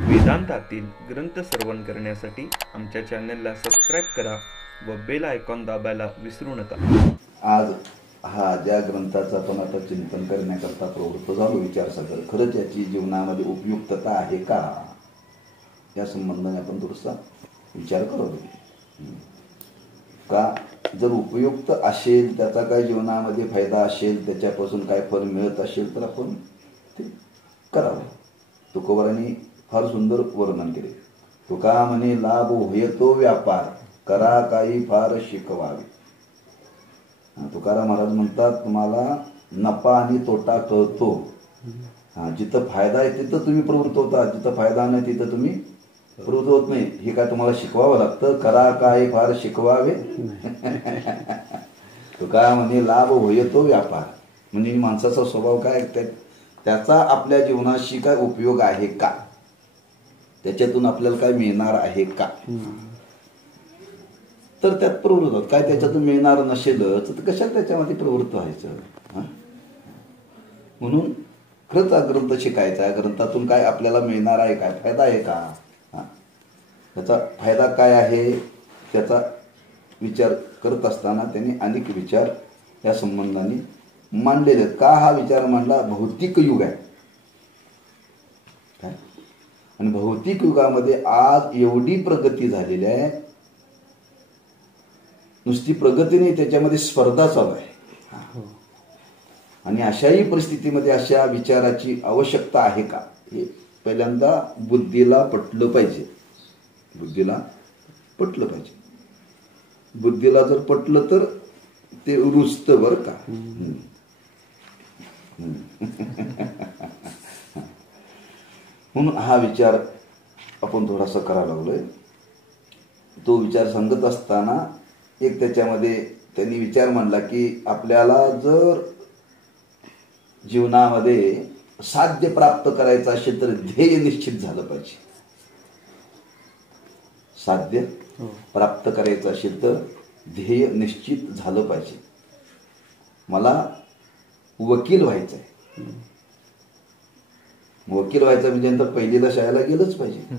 वेदांतातील ग्रंथ श्रवण करण्यासाठी आमच्या चॅनलला सबस्क्राईब करा व बेल आयकॉन दाबायला विसरू नका. आज हा ज्या ग्रंथाचं आपण आता चिंतन करण्याकरता प्रवृत्त झालो विचारसागर, खरंच याची जीवनामध्ये उपयुक्तता आहे का या संबंधाने आपण थोडासा विचार करत का. जर उपयुक्त असेल, त्याचा काय जीवनामध्ये फायदा असेल, त्याच्यापासून काय फल मिळत असेल तर आपण ते करावं. तुकोबारांनी फार सुंदर वर्णन केले. तुका म्हणे लाभ होयतो व्यापार, करा काही फार शिकवावे. तुकाराम महाराज म्हणतात तुम्हाला नफा आणि तोटा कळतो. जिथं फायदा आहे तिथं तुम्ही प्रवृत्त होता, जिथं फायदा नाही तिथं तुम्ही प्रवृत्त होत नाही. हे काय तुम्हाला शिकवावं लागतं. करा काय फार शिकवावे. तुका म्हणे लाभ होयतो व्यापार, म्हणजे माणसाचा स्वभाव काय, त्याचा आपल्या जीवनाशी काय उपयोग आहे का, त्याच्यातून आपल्याला काय मिळणार आहे का, तर त्यात प्रवृत्त होत. काय त्याच्यातून मिळणार नसेलच तर कशाला त्याच्यामध्ये प्रवृत्त व्हायचं. म्हणून खरंच हा ग्रंथ शिकायचा आहे. ग्रंथातून काय आपल्याला मिळणार आहे, काय फायदा आहे का, त्याचा फायदा काय आहे त्याचा विचार करत असताना त्यांनी अनेक विचार या संबंधाने मांडलेले आहेत. का हा विचार मांडला, भौतिक युग आहे आणि भौतिक युगामध्ये आज एवढी प्रगती झालेली आहे, नुसती प्रगती नाही, त्याच्यामध्ये स्पर्धा चालू आहे. आणि अशाही परिस्थितीमध्ये अशा विचाराची आवश्यकता आहे का, हे पहिल्यांदा बुद्धीला पटलं पाहिजे. बुद्धीला पटलं पाहिजे. बुद्धीला जर पटलं तर ते रुजतं बरं का. म्हणून हा विचार आपण थोडासा करायला लागलोय. तो विचार सांगत असताना एक त्याच्यामध्ये त्यांनी विचार मांडला की आपल्याला जर जीवनामध्ये साध्य प्राप्त करायचं असेल तर ध्येय निश्चित झालं पाहिजे. साध्य प्राप्त करायचं असेल तर ध्येय निश्चित झालं पाहिजे. मला वकील व्हायचं आहे. वकील व्हायचं म्हणजे नंतर पहिलीला शाळेला गेलंच पाहिजे.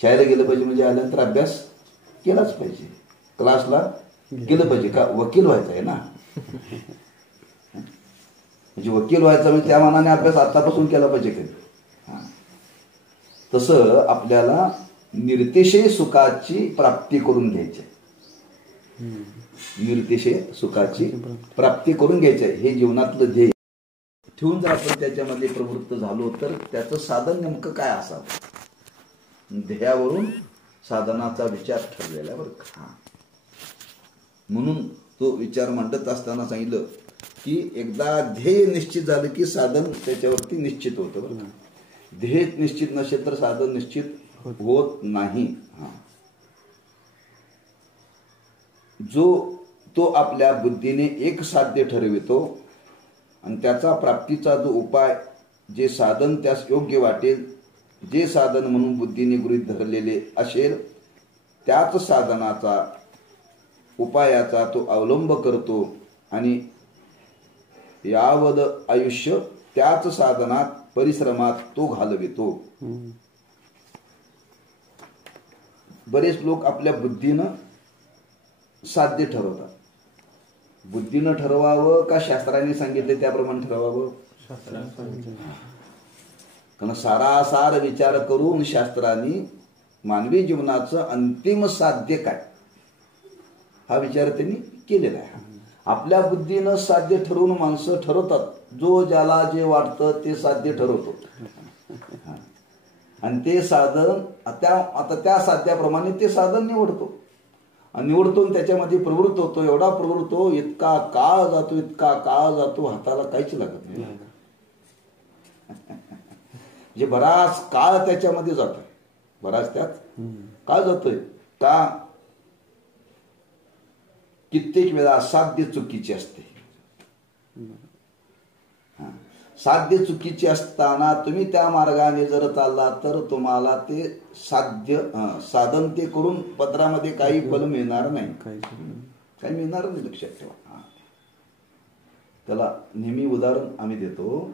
शाळेला गेलं पाहिजे म्हणजे आल्यानंतर अभ्यास केलाच पाहिजे, क्लासला गेलं पाहिजे. का वकील व्हायचं आहे ना, म्हणजे वकील व्हायचं म्हणजे त्या मानाने अभ्यास आतापासून केला पाहिजे कधी. तसं आपल्याला निर्तिशय सुखाची प्राप्ती करून घ्यायची. निर्तिशय सुखाची प्राप्ती करून घ्यायची हे जीवनातलं ध्येय ठेवून जर आपण त्याच्यामध्ये प्रवृत्त झालो तर त्याचं साधन नेमकं काय असावं, ध्येयावरून साधनाचा विचार ठरलेला बरं का. म्हणून तो विचार मांडत असताना सांगितलं की एकदा ध्येय निश्चित झालं की साधन त्याच्यावरती निश्चित होतं बरं का. ध्येय निश्चित नसेल तर साधन निश्चित होत नाही. जो तो आपल्या बुद्धीने एक साध्य ठरवितो आणि त्याचा प्राप्तीचा जो उपाय, जे साधन त्यास योग्य वाटेल, जे साधन म्हणून बुद्धीने गृहीत धरलेले असेल त्याच साधनाचा उपायाचा तो अवलंब करतो आणि यावद आयुष्य त्याच साधनात परिश्रमात तो घालवितो. बरेच लोक आपल्या बुद्धीनं साध्य ठरवतात. बुद्धीनं ठरवावं का शास्त्राने सांगितले त्याप्रमाणे ठरवावं. कारण सारासार विचार करून शास्त्राने मानवी जीवनाचं अंतिम साध्य काय हा विचार त्यांनी केलेला आहे. आपल्या बुद्धीनं साध्य ठरवून माणसं ठरवतात. जो ज्याला जे वाटतं ते साध्य ठरवतो आणि ते साधन आता त्या साध्याप्रमाणे ते साधन निवडतो आणि निवडतो त्याच्यामध्ये प्रवृत्त होतो. एवढा प्रवृत्त हो, इतका काळ जातो हाताला काहीच लागत नाही. म्हणजे बराच काळ त्याच्यामध्ये जातोय, बराच त्यात काळ जातोय का. कित्येक वेळा असाध्य चुकीची असते. साध्य चुकीची असताना तुम्ही त्या मार्गाने जर चालला तर तुम्हाला ते साधन ते करून पत्रामध्ये काही फल मिळणार नाही, काही मिळणार नाही. लक्षात ठेवा. त्याला नेहमी उदाहरण आम्ही देतो.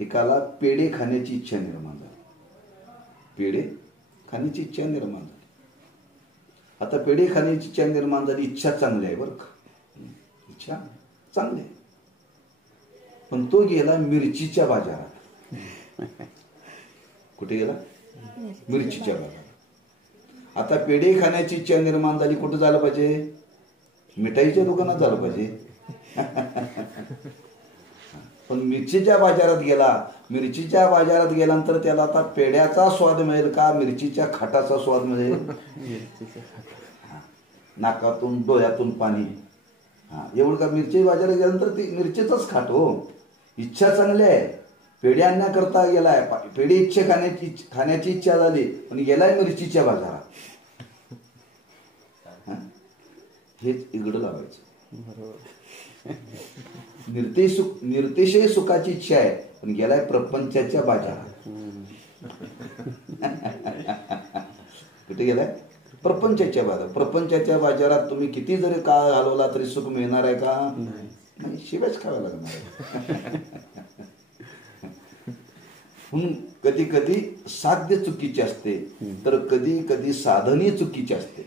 एकाला पेढे खाण्याची इच्छा निर्माण झाली. पेढे खाण्याची इच्छा निर्माण झाली. आता पेढे खाण्याची इच्छा निर्माण झाली, इच्छा चांगली आहे बरं का, इच्छा चांगली आहे. पण तो गेला मिरचीच्या बाजारात. कुठे गेला? मिरचीच्या बाजारात. आता पेढे खाण्याची इच्छा निर्माण झाली, कुठं झालं पाहिजे? मिठाईच्या दुकानात झालं पाहिजे. पण मिरचीच्या बाजारात गेला. मिरचीच्या बाजारात गेल्यानंतर त्याला आता पेढ्याचा स्वाद मिळेल का मिरचीच्या खाटाचा स्वाद मिळेल? नाकातून डोळ्यातून पाणी. एवढं का मिरची बाजारात गेल्यानंतर ती मिरचीचाच खाट हो. इच्छा चांगली आहे, पेढे आणण्याकरता गेलाय, पेढे इच्छा खाण्याची इच्छा झाली, पण गेलाय मिरचीच्या बाजारात. हेच इगड लावायचं. निरतिशय सुखाची इच्छा आहे, पण गेलाय प्रपंचाच्या बाजारात. कुठे गेलाय? प्रपंचाच्या बाजारात. प्रपंचाच्या बाजारात तुम्ही किती जरी काळ घालवला तरी सुख मिळणार आहे का? नाही, शिवायच खावं लागणार आहे. म्हणून कधी कधी साध्य चुकीचे असते, तर कधी कधी साधनही चुकीचे असते,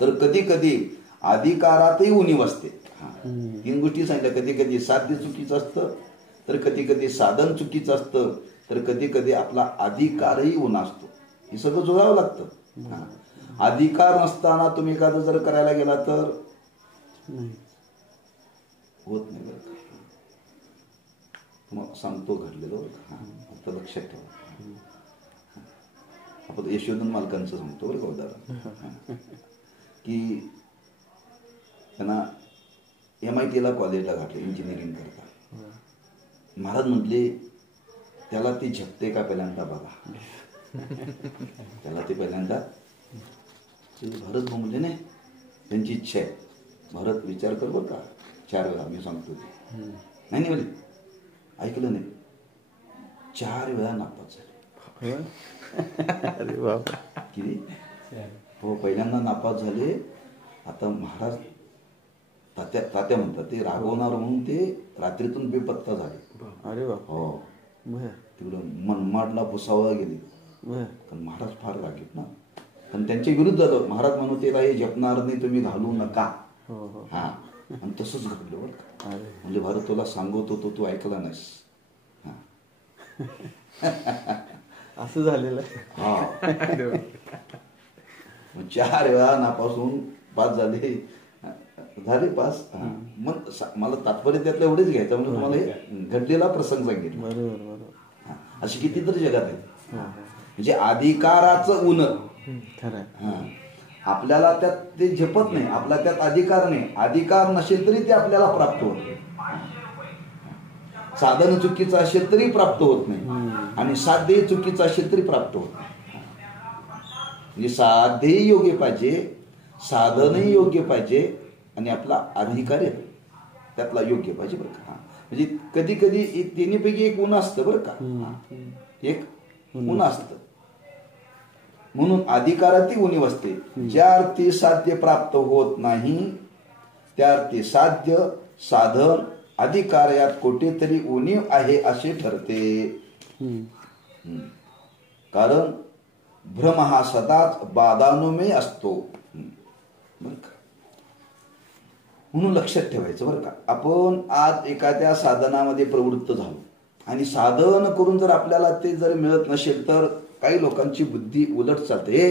तर कधी कधी अधिकारातही उणीव असते. 3 गोष्टी सांगितल्या. कधी कधी साध्य चुकीचं असतं, तर कधी कधी साधन चुकीचं असतं, तर कधी कधी आपला अधिकारही उणा असतो. हे सगळं जुळावं लागतं. अधिकार नसताना तुम्ही एखादं जर करायला गेला तर होत नाही बरं का. मग सांगतो घडलेलं आता लक्षात ठेवा. आपण यशोधन मालकांचं सांगतो बरं का उदाहरण, की त्यांना MIT ला कॉलेजला घातलं इंजिनिअरिंग करता. महाराज म्हटले त्याला ती झपते का पहिल्यांदा बघा. त्याला ते पहिल्यांदा भरत म्हणले नाही, त्यांची इच्छा आहे. भरत विचार कर बरं का, 4 वेळा मी सांगतो ते. नाही बोले ऐकलं नाही, 4 वेळा नापास झाले. अरे बाबा, किती? हो, पहिल्यांदा नापास झाले. आता महाराज तात्या म्हणतात, ते रागवणार म्हणून ते रात्रीतून बेपत्ता झाले. अरे बाबा. हो, तिकडं मनमाडला पुसावं गेले. पण महाराज फार रागीत ना, पण त्यांच्या विरुद्ध झालं. महाराज म्हणून त्याला हे जपणार नाही, तुम्ही घालू नका. हा, आणि तसंच घडलं बरं का. म्हणजे भारत तुला सांगत होतो, तू ऐकला नाहीस. असं झालेलं. हा, 4 वेळा नापासून पास झाले पास. मग मला तात्पर्य त्यातलं एवढेच घ्यायचं, म्हणजे तुम्हाला हे घडलेला प्रसंग सांगितलं. बरोबर. अशी कितीतरी जगात आहेत. म्हणजे अधिकाराचं ऊन आपल्याला त्यात ते झेपत नाही, आपला त्यात अधिकार नाही. अधिकार नसेल तरी ते आपल्याला प्राप्त होत नाही. साधन चुकीचं असेल तरी प्राप्त होत नाही, आणि साध्यही चुकीचं असेल तरी प्राप्त होत नाही. म्हणजे साध्यही योग्य पाहिजे, साधनही योग्य पाहिजे, आणि आपला अधिकार त्यातला योग्य पाहिजे बरं का. म्हणजे कधी कधी तिन्हीपैकी एक ऊन असतं बरं का, एक ऊन असतं. म्हणून अधिकारातही उणीव असते. ज्या अर्थी साध्य प्राप्त होत नाही, त्या अर्थी साध्य, साधन, अधिकार यात कुठेतरी उणीव आहे असे ठरते. कारण भ्रम हा सदाच बाधानुमेय असतो बरं का. म्हणून लक्षात ठेवायचं बरं का. आपण आज एखाद्या साधनामध्ये प्रवृत्त झालो, आणि साधन करून जर आपल्याला ते जर मिळत नसेल, तर काही लोकांची बुद्धी उलट चालते,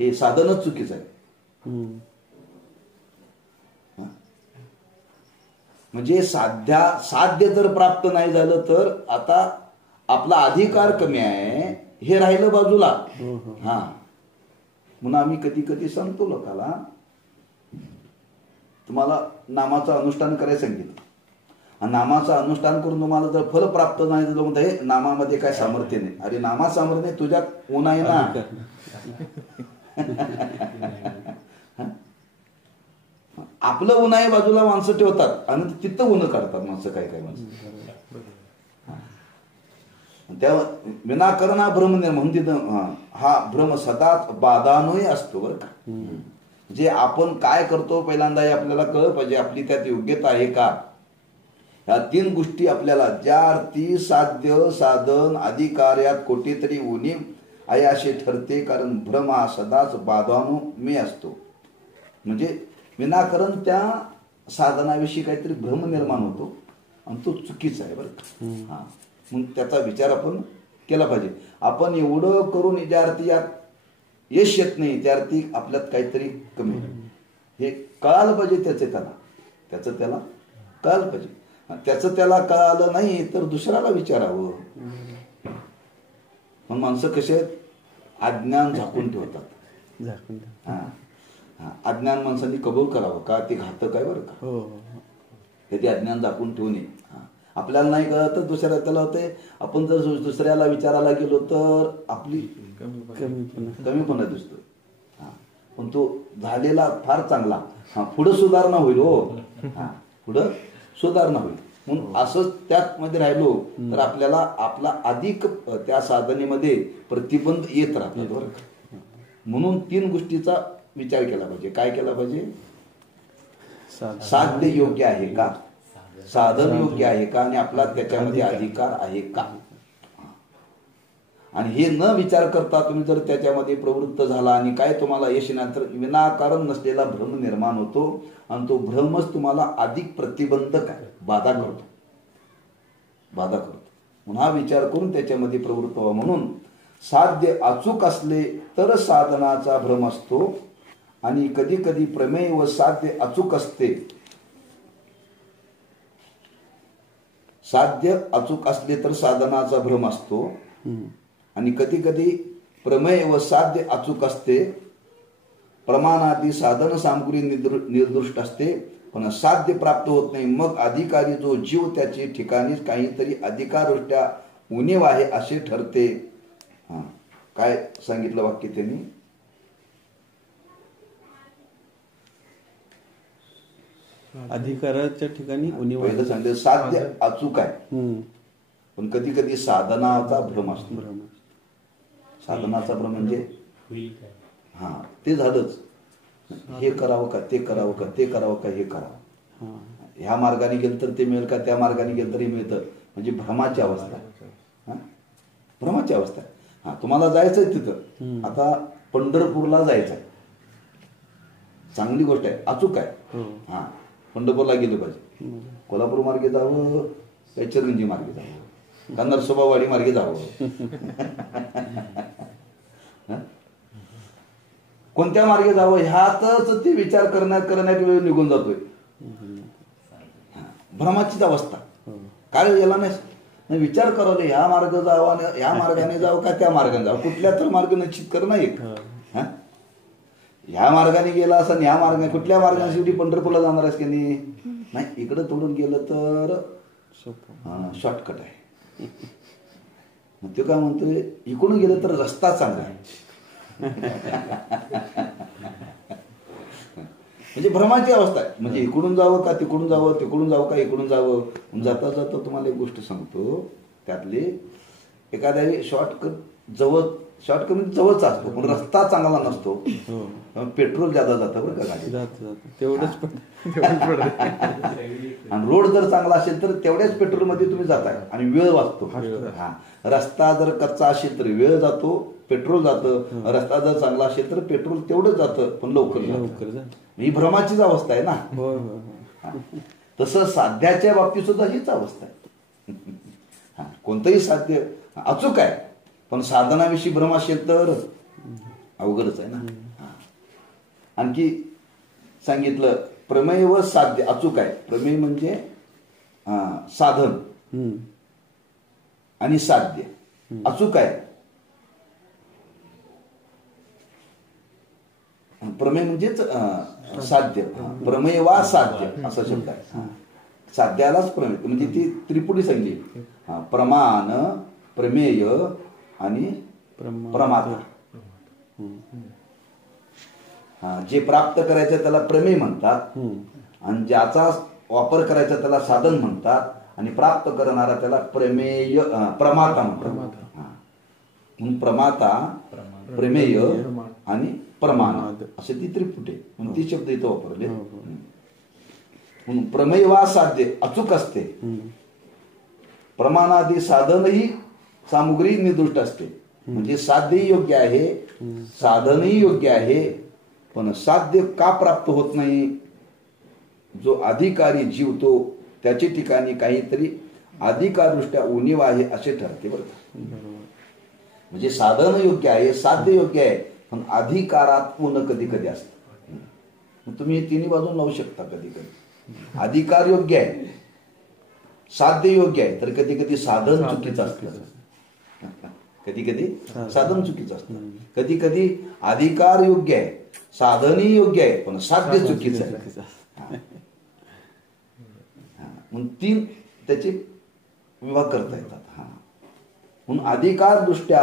हे साधनच चुकीचं आहे. म्हणजे साध्य जर प्राप्त नाही झालं, तर आता आपला अधिकार कमी आहे हे राहिलं बाजूला. हा, म्हणून आम्ही कधी कधी सांगतो लोकांना, तुम्हाला नामाचं अनुष्ठान करायला सांगितलं, नामाचं अनुष्ठान करून तुम्हाला जर फल प्राप्त नाही झालं, म्हणता हे नामामध्ये काय सामर्थ्य नाही. अरे नामा सामर्थ्य नाही, तुझ्यात ऊन आहे ना. आपलं ऊन आहे बाजूला माणसं ठेवतात, आणि तिथं ऊन काढतात माणसं, काय काय माणसं. त्या विनाकरणा भ्रम निर्माण, तिथं हा भ्रम सदाच बाधानोही असतो बरं का. जे आपण काय करतो पहिल्यांदा हे आपल्याला कळलं पाहिजे, आपली त्यात योग्यता आहे का, ह्या 3 गोष्टी आपल्याला ज्या अर्थी साध्य साधन अधिकार्यात कोठेतरी उणीव आहे असे ठरते, कारण भ्रम हा सदाच बाधानो मी असतो. म्हणजे विनाकारण त्या साधनाविषयी काहीतरी भ्रम निर्माण होतो आणि तो चुकीचा आहे बरं का. हा, मग त्याचा विचार आपण केला पाहिजे. आपण एवढं करून ज्या अर्थी यात यश येत नाही त्या अर्थी आपल्यात काहीतरी कमी आहे. हे कळालं पाहिजे त्याचं त्याला कळालं पाहिजे. त्याचं त्याला कळालं नाही तर दुसऱ्याला विचारावं. मग माणसं कसे आहेत, अज्ञान झाकून ठेवतात. हा, अज्ञान माणसांनी कबूल करावं का ते घातक आहे बरं का. ते अज्ञान झाकून ठेवू नये. आपल्याला नाही कळत तर दुसऱ्या त्याला होते. आपण जर दुसऱ्याला विचारायला गेलो तर आपली कमीपणा दिसतो. पण तो झालेला फार चांगला. पुढं सुधारणा होईल. हो, पुढं सुधारणा होईल. म्हणून असं त्यात मध्ये राहिलो तर आपल्याला आपला अधिक त्या साधनेमध्ये प्रतिबंध येत राहतात बरं का. म्हणून 3 गोष्टीचा विचार केला पाहिजे. काय केला पाहिजे, साध्य योग्य आहे का, साधन योग्य आहे का, आणि आपला त्याच्यामध्ये अधिकार आहे का. आणि हे न विचार करता तुम्ही जर त्याच्यामध्ये प्रवृत्त झाला आणि काय तुम्हाला यश येण्यानंतर विनाकारण नसलेला भ्रम निर्माण होतो आणि तो भ्रमच तुम्हाला अधिक प्रतिबंधक आहे, बाधा करतो. म्हणून हा विचार करून त्याच्यामध्ये प्रवृत्त व्हा. म्हणून साध्य अचूक असले तर साधनाचा भ्रम असतो, आणि कधी कधी प्रमेय व साध्य अचूक असते. साध्य अचूक असले तर साधनाचा भ्रम असतो, आणि कधी कधी प्रमेय व साध्य अचूक असते. प्रमाणादी साधन सामग्री निर्दुष्ट असते, पण साध्य प्राप्त होत नाही. मग अधिकारी जो जीव त्याची ठिकाणी काहीतरी अधिकारदृष्ट्या उणीव आहे असे ठरते. काय सांगितलं वाक्य त्यांनी, अधिकाराच्या ठिकाणी उणीव पहिलं सांगितलं साध्य अचूक आहे, पण कधी कधी साधनाचा भ्रम असतो. साधनाचा भ्रम म्हणजे ते झालंच, हे करावं का ते करावं का ते करावं का हे करावं, ह्या मार्गाने गेलं तर ते मिळेल का त्या मार्गाने गेलं तरी मिळतं. म्हणजे भ्रमाची अवस्था आहे. भ्रमाची अवस्था आहे. तुम्हाला जायचंय तिथं, आता पंढरपूरला जायचंय, चांगली गोष्ट आहे, अचूक आहे. पंढरपूरला गेलं पाहिजे. कोल्हापूर मार्गे जावं का इचलकरंजी मार्गे जावं का नरसोबावाडी मार्गे जावं, कोणत्या मार्गे जावं ह्यातच ते विचार करण्यात वेळ निघून जातोय. भ्रमाचीच अवस्था. काय याला नाही विचार करावं, ह्या मार्ग जावा, ह्या मार्गाने जावं का त्या मार्गाने जावं, कुठल्या तर मार्ग निश्चित करणं एक. ह्या मार्गाने गेला असं, ह्या मार्गाने कुठल्या मार्गाने शेवटी पंढरपूरला जाणार आहेस की नाही, इकडं तोडून गेलं तर शॉर्टकट आहे. मग ते काय म्हणतोय, इकडून गेलं तर रस्ता चांगला आहे. म्हणजे भ्रमाची अवस्था आहे. म्हणजे इकडून जावं का तिकडून जावं, तिकडून जावं का इकडून जावं. जाता जाता तुम्हाला एक गोष्ट सांगतो, त्यातली एखाद्या शॉर्टकट म्हणजे जवळचा असतो पण रस्ता चांगला नसतो, पेट्रोल ज्यादा जातं बरं का गाडी, तेवढंच आणि रोड जर चांगला असेल तर तेवढ्याच पेट्रोल मध्ये तुम्ही जाताय आणि वेळ वाचतो. रस्ता जर कच्चा असेल तर वेळ जातो, पेट्रोल जातं. रस्ता जर चांगला असेल तर पेट्रोल तेवढंच जातं पण लवकर. ही भ्रमाचीच अवस्था आहे ना. तसं साध्याच्या बाबतीत सुद्धा हीच अवस्था आहे. कोणतंही साध्य अचूक आहे पण साधनाविषयी भ्रम असेल तर अवघडच आहे ना. आणखी सांगितलं प्रमेय व साध्य अचूक आहे. प्रमेय म्हणजे साधन आणि साध्य अचूक आहे. प्रमेय म्हणजेच साध्य, प्रमेय वा साध्य असा शब्द आहे. साध्यालाच प्रमेय म्हणजे ती त्रिपुटी सांगली, प्रमाण, प्रमेय आणि प्रमाता. जे प्राप्त करायचं त्याला प्रमेय म्हणतात आणि ज्याचा वापर करायचा त्याला साधन म्हणतात आणि प्राप्त करणारा त्याला प्रमाता म्हणतात. म्हणून प्रमाता, प्रमेय आणि प्रमाण असे ती त्रिपुटे म्हणून ती शब्द इथं वापरले. म्हणून प्रमेय वा साध्य अचूक असते, प्रमाणादी साधनही सामुग्री निर्दुष्ट असते. म्हणजे साध्यही योग्य आहे, साधनही योग्य आहे, पण साध्य का प्राप्त होत नाही? जो अधिकारी जीव तो त्याच्या ठिकाणी काहीतरी अधिकारदृष्ट्या उणीव आहे असे ठरते बरं का. म्हणजे साधन योग्य आहे, साध्य योग्य आहे, पण अधिकारात उण कधी कधी असतं. तुम्ही तिन्ही बाजून लावू शकता. कधी कधी अधिकार योग्य आहे, साध्य योग्य आहे, तर कधी कधी साधन चुकीचं असतं. कधी कधी साधन चुकीचं असतं. कधी कधी अधिकार योग्य आहे, साधनही योग्य आहे, पण साध्य चुकीचं आहे. म्हणून तीन त्याचे विभाग करता येतात. म्हणून अधिकार दृष्ट्या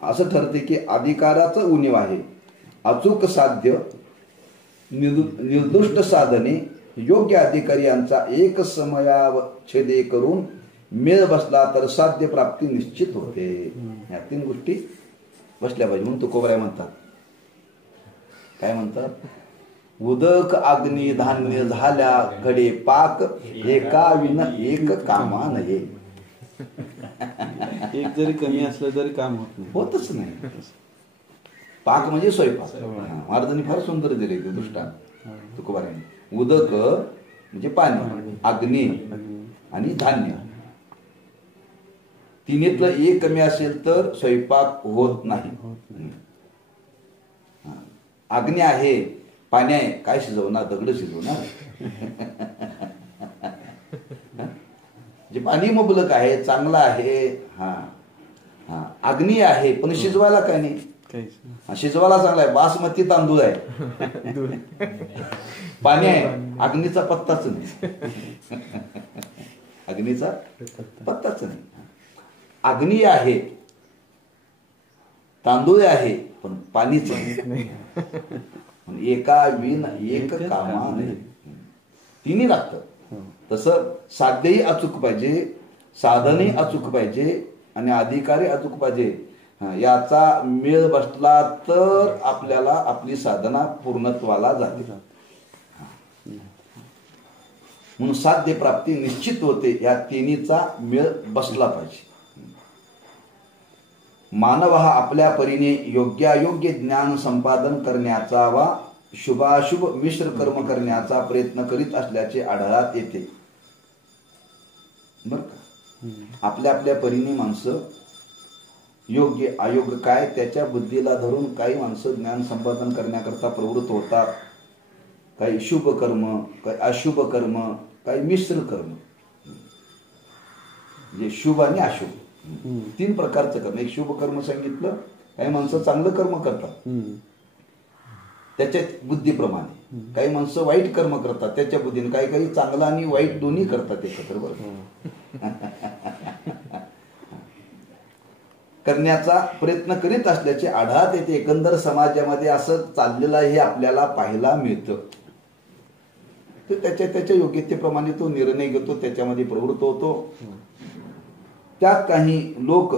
असं ठरते की अधिकाराचं उणीव आहे, अचूक साध्य, निर्दुष्ट साधने, योग्य अधिकारी यांचा एक समयावच्छेदे करून मेळ बसला तर साध्य प्राप्ती निश्चित होते. या तीन गोष्टी बसल्या पाहिजे. म्हणून तुकोबराय म्हणतात, काय म्हणतात? उदक अग्नी धान्य झाल्या घडे पाक, एका विना एक कामा नये. एक जरी कमी असलं तरी काम होत नाही, होतच नाही. पाक म्हणजे स्वयंपाक. महाराजांनी फार सुंदर दिले ते दृष्टांत तुकोबारायांनी. उदक म्हणजे पाणी, अग्नी आणि धान्य, तिन्हीतलं एक कमी असेल तर स्वयंपाक होत नाही. अग्नी आहे, पाणी आहे, काय शिजवणार? दगड शिजवणार. जे पाणी मुबलक आहे, चांगलं आहे. अग्नी आहे, पण शिजवायला काय नाही. शिजवायला चांगला आहे, बासमती तांदूळ आहे, पाणी आहे, अग्नीचा पत्ताच नाही. अग्नीचा पत्ताच नाही. अग्नी आहे, तांदूळ आहे, पण पाणीच नाही. एका विन एक कामा नाही. तिन्ही लागतं. तसं साध्यही अचूक पाहिजे, साधनही अचूक पाहिजे, आणि अधिकारी अचूक पाहिजे. याचा मेळ बसला तर आपल्याला आपली साधना पूर्णत्वाला जाते. म्हणून साध्य प्राप्ती निश्चित होते. या तिन्हीचा मेळ बसला पाहिजे. मानव हा आपल्या परीने योग्यायोग्य ज्ञान संपादन करण्याचा वा शुभाशुभ मिश्र कर्म करण्याचा प्रयत्न करीत असल्याचे आढळात येते. बर का? आपल्या आपल्या परीने माणसं योग्य अयोग्य काय त्याच्या बुद्धीला धरून काही माणसं ज्ञान संपादन करण्याकरता प्रवृत्त होतात. काही शुभ कर्म, काही अशुभ कर्म, काही मिश्र कर्म. म्हणजे शुभ आणि अशुभ तीन प्रकारचं कर्म. एक शुभ कर्म सांगितलं, काही माणसं चांगलं कर्म करतात त्याच्या बुद्धीप्रमाणे, काही माणसं वाईट कर्म करतात त्याच्या बुद्धीने, काही काही चांगलं आणि वाईट दोन्ही करतात एकत्र. बरोबर करण्याचा प्रयत्न करीत असल्याचे आढळात येते. एकंदर समाजामध्ये असं चाललेलं हे आपल्याला पाहायला मिळतं. त्याच्या त्याच्या योग्यतेप्रमाणे तो निर्णय घेतो, त्याच्यामध्ये प्रवृत्त होतो. त्यात काही लोक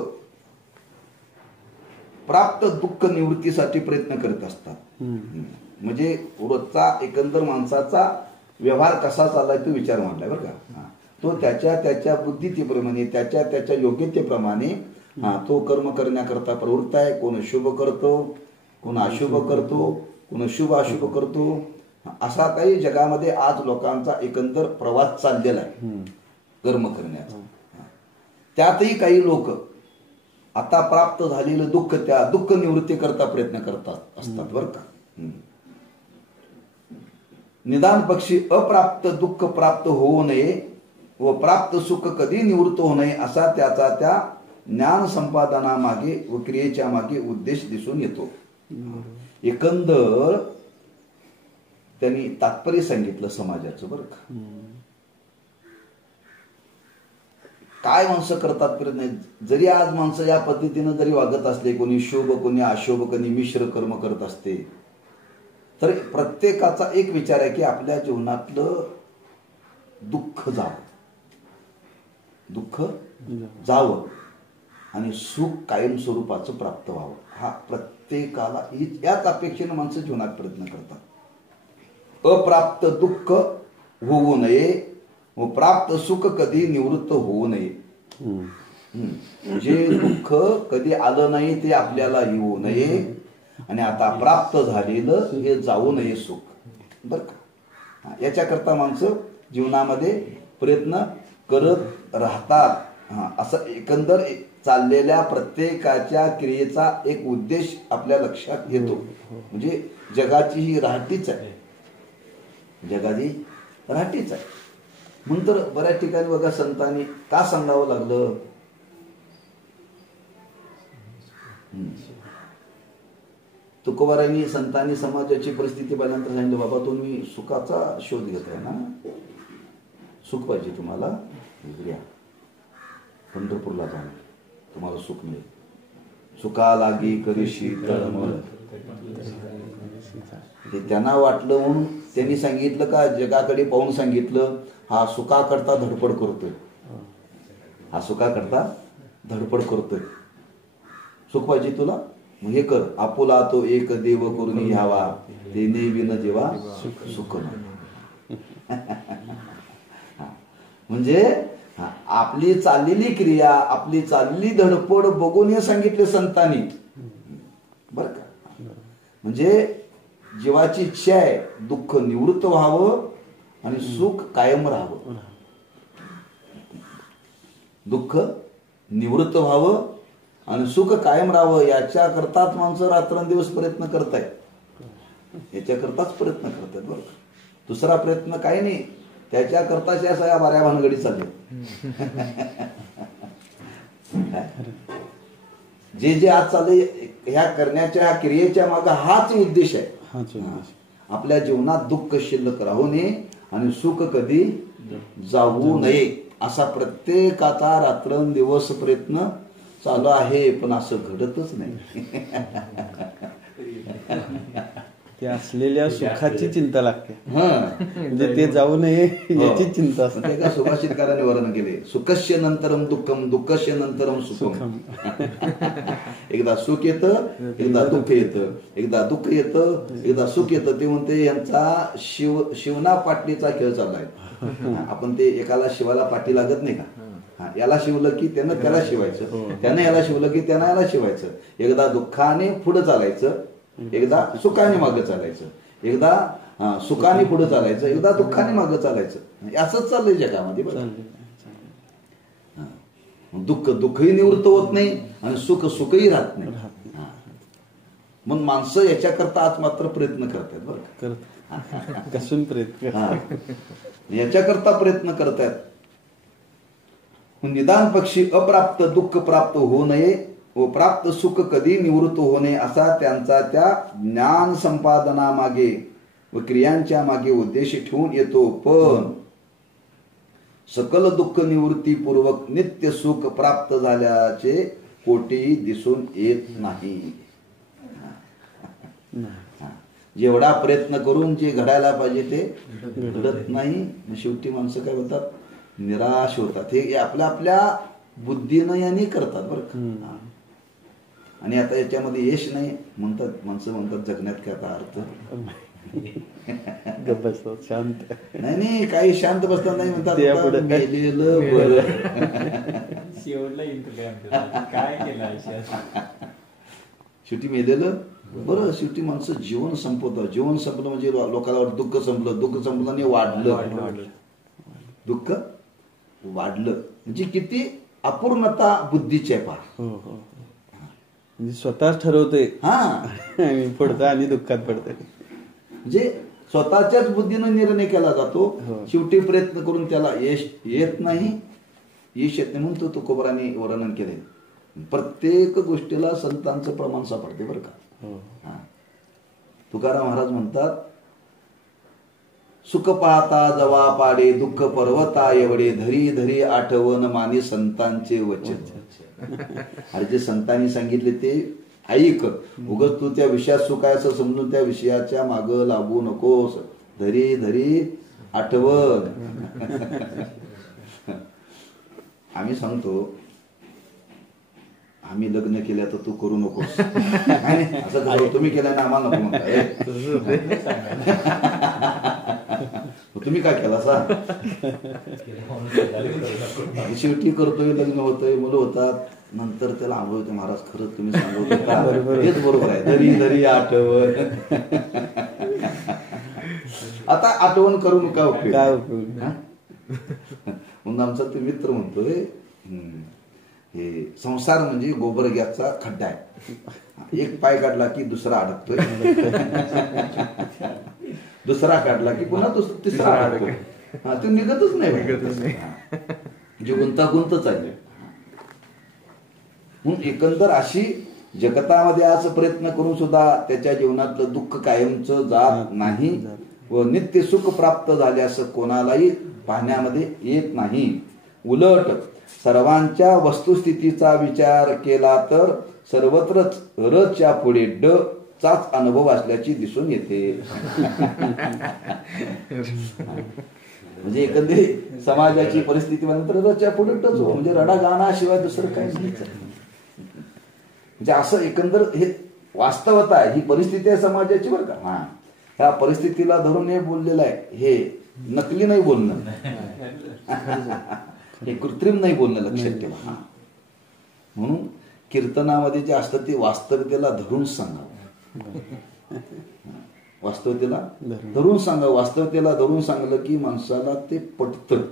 प्राप्त दुःख निवृत्तीसाठी प्रयत्न करत असतात. म्हणजे रोजचा एकंदर माणसाचा व्यवहार कसा चाललाय तो विचार मांडलाय बरं का. तो त्याच्या त्याच्या बुद्धीतेप्रमाणे, त्याच्या त्याच्या योग्यतेप्रमाणे तो कर्म करण्याकरता प्रवृत्त आहे. कोण शुभ करतो, कोण अशुभ करतो, कोण शुभ अशुभ करतो. असा काही जगामध्ये आज लोकांचा एकंदर प्रवास चाललेला आहे कर्म करण्याचा. त्यातही काही लोक आता प्राप्त झालेलं दुःख त्या दुःख निवृत्ती करता प्रयत्न करतात असतात बरं का. निदान पक्षी अप्राप्त दुःख प्राप्त होऊ नये व प्राप्त सुख कधी निवृत्त होऊ नये असा त्याचा त्या ज्ञान संपादनामागे व क्रियेच्या मागे उद्देश दिसून येतो. एकंदर त्यांनी तात्पर्य सांगितलं समाजाचं बरं का. काय माणसं करतात प्रयत्न. जरी आज माणसं या पद्धतीनं जरी वागत असले, कोणी शुभ कोणी अशुभ कोणी मिश्र कर्म करत असते, तर प्रत्येकाचा एक विचार आहे की आपल्या जीवनातलं दुःख जावं, दुःख जावं आणि सुख कायम स्वरूपाचं प्राप्त व्हावं. हा प्रत्येकाला याच अपेक्षेनं माणसं जीवनात प्रयत्न करतात. अप्राप्त दुःख होऊ नये व प्राप्त सुख कधी निवृत्त होऊ नये. जे दुःख कधी आलं नाही ते आपल्याला येऊ नये आणि आता प्राप्त झालेलं हे जाऊ नये सुख. बर का, याच्याकरता माणसं जीवनामध्ये प्रयत्न करत राहतात. असं एकंदर चाललेल्या प्रत्येकाच्या क्रियेचा एक उद्देश आपल्या लक्षात येतो. म्हणजे जगाची ही राहटीच आहे, जगाची राहटीच आहे. म्हणून तर बऱ्याच ठिकाणी बघा संतांनी का सांगावं लागलं, तुकोबारांनी संतांनी समाजाची परिस्थिती पाहिल्यानंतर सांगितलं, बाबा तुम्ही सुखाचा शोध घेताय ना, सुख पाहिजे तुम्हाला, या पंढरपूरला जा, तुम्हाला सुख मिळेल. सुखा लागी करीशी तळमळ. ते त्यांना वाटलं म्हणून त्यांनी सांगितलं का, जगाकडे पाहून सांगितलं, हा सुखाकरता धडपड करतोय, हा सुखाकरता धडपड करतोय. सुख पाहिजे तुला, मग हे कर. आपुला तो एक देव करून घ्यावा, ते विन जेव्हा सुख नाही. म्हणजे आपली चाललेली क्रिया, आपली चाललेली धडपड बघून हे सांगितले संतांनी. बर का, म्हणजे जीवाची इच्छा आहे दुःख निवृत्त व्हावं आणि सुख कायम राहावं. दुःख निवृत्त व्हावं आणि सुख कायम राहावं, याच्याकरताच माणसं रात्रंदिवस प्रयत्न करतायत, याच्याकरताच प्रयत्न करतायत. बरं, दुसरा प्रयत्न काही नाही, त्याच्याकरताच या सगळ्या बाऱ्या भानगडी चालल्या. जे जे आज चालले ह्या करण्याच्या, ह्या क्रियेच्या मागे हाच उद्देश आहे. आपल्या जीवनात दुःख शिल्लक राहू नये आणि सुख कधी जाऊ नये, असा प्रत्येकाचा रात्रंदिवस प्रयत्न चालू आहे. पण असं घडतच नाही. ते असलेल्या सुखाची चिंता लागते, म्हणजे ते जाऊ नये याची चिंता असते. एका सुभाषितकाराने वर्णन केले, सुखस्य नंतरम दुःखम, दुःखस्य नंतरम सुखम. एकदा सुख येतं, एकदा दुःख येतं, एकदा दुःख येतं, एकदा सुख येतं. ते म्हणते यांचा शिवना पाटलीचा खेळ चाललाय. आपण ते एकाला शिवाला पाठी लागत नाही का, याला शिवलं की त्यानं त्याला शिवायचं, त्यानं याला शिवलं की त्यानं याला शिवायचं. एकदा दुःखाने पुढे चालायचं, एकदा सुखाने मागे चालायचं, एकदा सुखाने पुढे चालायचं, एकदा दुःखाने मागे चालायचं. असंच चाललंय जगामध्ये. दुःख दुःखही निवृत्त होत नाही आणि सुख सुखही राहत नाही. मग माणसं याच्याकरता आज मात्र प्रयत्न करतात. बरं, कसून प्रयत्न, याच्याकरता प्रयत्न करतात. निदान पक्षी अप्राप्त दुःख प्राप्त होऊ नये व प्राप्त सुख कधी निवृत्त होऊ नये, असा त्यांचा त्या ज्ञान संपादनामागे व क्रियांच्या मागे उद्देश ठेवून येतो. पण सकल दुःख निवृत्तीपूर्वक नित्य सुख प्राप्त झाल्याचे कोठेही दिसून येत नाही. जेवढा प्रयत्न करून जे घडायला पाहिजे ते घडत नाही. शेवटी माणसं काय होतात, निराश होतात. हे आपल्या आपल्या बुद्धीनं यांनी करतात. बरं, आणि आता याच्यामध्ये यश नाही म्हणतात माणसं, म्हणतात जगण्यात काय आता अर्थ शांत नाही. नाही, काही शांत बसतात नाही, म्हणतात मेलेलं बरं. शेवटी मेलेलं बरं. शेवटी माणसं जीवन संपवतात. जीवन संपलं म्हणजे लोकांना वाटतं दुःख संपलं, दुःख संपलं आणि वाढलं, दुःख वाढलं. म्हणजे किती अपूर्णता बुद्धीची आहे. पहा, म्हणजे स्वतःच ठरवते हा पडतं आणि दुःखात पडते. म्हणजे स्वतःच्याच बुद्धीनं निर्णय केला जातो. शेवटी प्रयत्न करून त्याला यश येत नाही. यश येत नाही म्हणून तो तुकोबारांनी वर्णन केले. प्रत्येक गोष्टीला संतांचं प्रमाण सापडते. बरं का, तुकाराम महाराज म्हणतात, सुख पाहता जवा पाडे दुःख पर्वता एवढे, धरी धरी आठवण माने संतांचे वचन. अरे जे संतांनी सांगितले ते ऐक. उगाच तू त्या विषयात सुख आहे असं समजून त्या विषयाच्या माग लागू नकोस. धरी धरी आठवण. आम्ही सांगतो, आम्ही लग्न केल्या तर तू करू नकोस असं तुम्ही केलं ना आम्हाला नको म्हणता. तुम्ही काय केला सा शेवटी करतोय, लग्न होतंय, मुलं होतात, नंतर त्याला आंबवते, महाराज खरंच तुम्ही सांगतो हेच बरोबर आहे, धरी धरी आठवण. आता आठवण करून काय उपयोग. म्हणून आमचा ते मित्र म्हणतोय हे संसार म्हणजे गोबर गॅसचा खड्डा आहे, एक पाय काढला की दुसरा अडकतोय, दुसरा काढला की पुन्हा तिसरा अडकतोय, ते निघतच नाही, जे गुंतागुंतच आहे. म्हणून एकंदर अशी जगतामध्ये आज प्रयत्न करून सुद्धा त्याच्या जीवनातलं दुःख कायमचं जात नाही व नित्य सुख प्राप्त झाल्यास कोणालाही पाहण्यामध्ये येत नाही. उलट सर्वांच्या वस्तुस्थितीचा विचार केला तर सर्वत्रच रच्या पुढे ड चाच अनुभव असल्याची दिसून येते. म्हणजे एकंदरी समाजाची परिस्थिती म्हणल्यानंतर रच्या पुढे टच हो, म्हणजे रडा गाण्याशिवाय दुसरं काही नाही. म्हणजे असं एकंदर हे वास्तवता आहे, ही परिस्थिती आहे समाजाची बरं का. हा, ह्या परिस्थितीला धरून हे बोललेलं आहे, हे नकली नाही बोलणं, हे कृत्रिम नाही बोलणं, लक्षात ठेवा. म्हणून कीर्तनामध्ये जे असतं ते वास्तवतेला धरून सांगावं, वास्तवतेला धरून सांगावं. वास्तवतेला धरून सांगलं की माणसाला ते पटतं.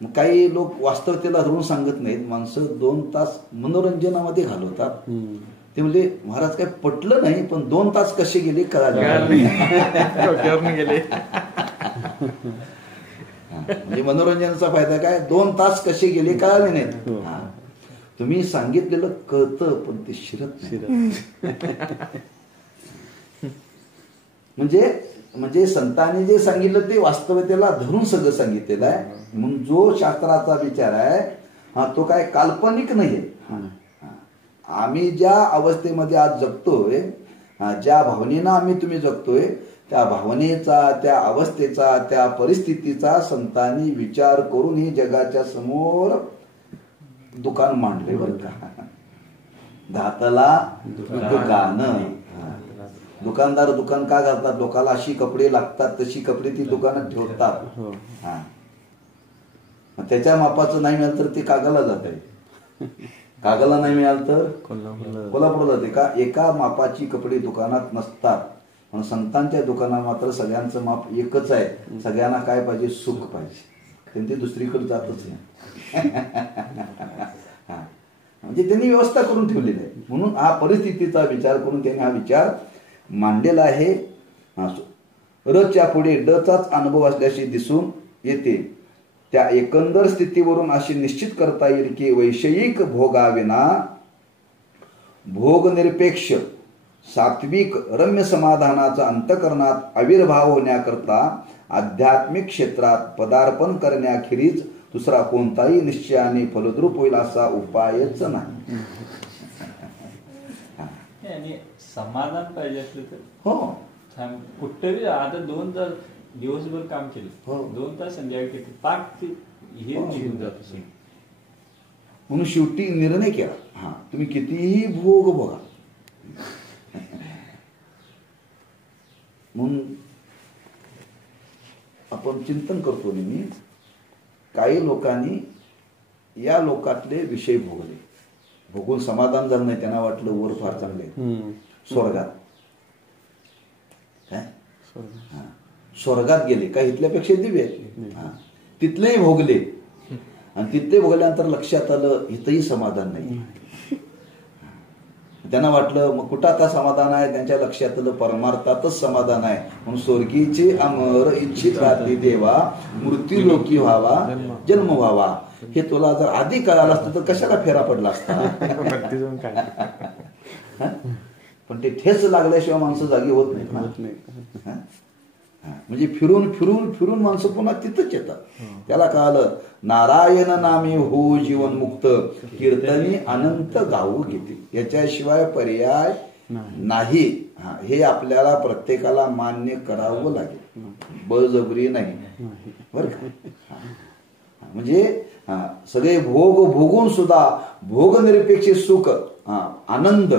मग काही लोक वास्तवतेला धरून सांगत नाहीत, माणसं 2 तास मनोरंजनामध्ये घालवतात. ते म्हणजे महाराज काय पटलं नाही, पण 2 तास कसे गेले कळाले गेले. म्हणजे मनोरंजनाचा फायदा काय, 2 तास कसे गेले कळाले नाहीत. तुम्ही सांगितलेलं कळतं पण ते शिरत. म्हणजे संतांनी जे सांगितलं ते वास्तवतेला धरून सगळं सांगितलेलं आहे. म्हणून जो शास्त्राचा विचार आहे हा तो काय काल्पनिक नाहीये. आम्ही ज्या अवस्थेमध्ये आज जगतोय, ज्या भावनेनं आम्ही तुम्ही जगतोय, त्या भावनेचा, त्या अवस्थेचा, त्या परिस्थितीचा संतांनी विचार करून ही जगाच्या समोर दुकान मांडले बरं का. दाताला दुकान. दुकानदार दुकान का घालतात, लोकांना अशी कपडे लागतात तशी कपडे ती दुकानात ठेवतात. त्याच्या मापाचं नाही मिळालं तर ते कागलला जात आहे, कागलला नाही मिळालं तर कोल्हापूरला जाते. का एका मापाची कपडे दुकानात नसतात. पण संतांच्या दुकानात मात्र सगळ्यांचं माप एकच आहे. सगळ्यांना काय पाहिजे, सुख पाहिजे, त्यांनी दुसरीकडे जातच नाही. म्हणजे त्यांनी व्यवस्था करून ठेवलेली आहे. म्हणून हा परिस्थितीचा विचार करून त्यांनी हा विचार मांडलेला आहे. रच्या पुढे डचाच अनुभव असल्याशी दिसून येते. त्या एकंदर स्थितीवरून अशी निश्चित करता येईल की वैषयिक भोगाविना भोगनिरपेक्ष सात्विक रम्य समाधानाचा अंतःकरणात आविर्भाव होण्याकरता आध्यात्मिक क्षेत्रात पदार्पण करण्याखेरीज दुसरा कोणताही निश्चयाने फलद्रूप होईल असा उपायच नाही. समाधान पाहिजे असलं तर हो, कुठेही आता 2 तास दिवसभर काम केलं, 2 तास संध्याकाळी केलं, पाक ते हे निघून जात. म्हणून शेवटी निर्णय केला, तुम्ही कितीही भोग बघा. म्हणून आपण चिंतन करतो नेहमी, काही लोकांनी या लोकातले विषय भोगले, भोगून समाधान झालं नाही, त्यांना वाटलं वर फार चांगले स्वर्गात. काय स्वर्गात गेले का इथल्यापेक्षा दिव्य, तिथलेही भोगले आणि तिथले भोगल्यानंतर लक्षात आलं इथंही समाधान नाही. त्यांना वाटलं मग कुठं आता समाधान आहे, त्यांच्या लक्षात आलं परमार्थातच समाधान आहे. म्हणून स्वर्गीचे अमर इच्छित राहते देवा, मृत्यू लोकी व्हावा जन्म व्हावा. हे तुला जर आधी कळालं असतं तर कशाला फेरा पडला असता. पण ते ठेच लागल्याशिवाय माणसं जागी होत नाही. म्हणजे फिरून फिरून फिरून माणसं पुन्हा तिथंच येतात. त्याला कळालं नारायण नामे हो जीवन मुक्त, कीर्तनी अनंत गाऊ घेते, याच्याशिवाय पर्याय नाही. हे आपल्याला प्रत्येकाला मान्य करावं लागेल, बळजबरी नाही बरं का. म्हणजे सगळे भोग भोगून सुद्धा भोगनिरपेक्ष सुख, आनंद,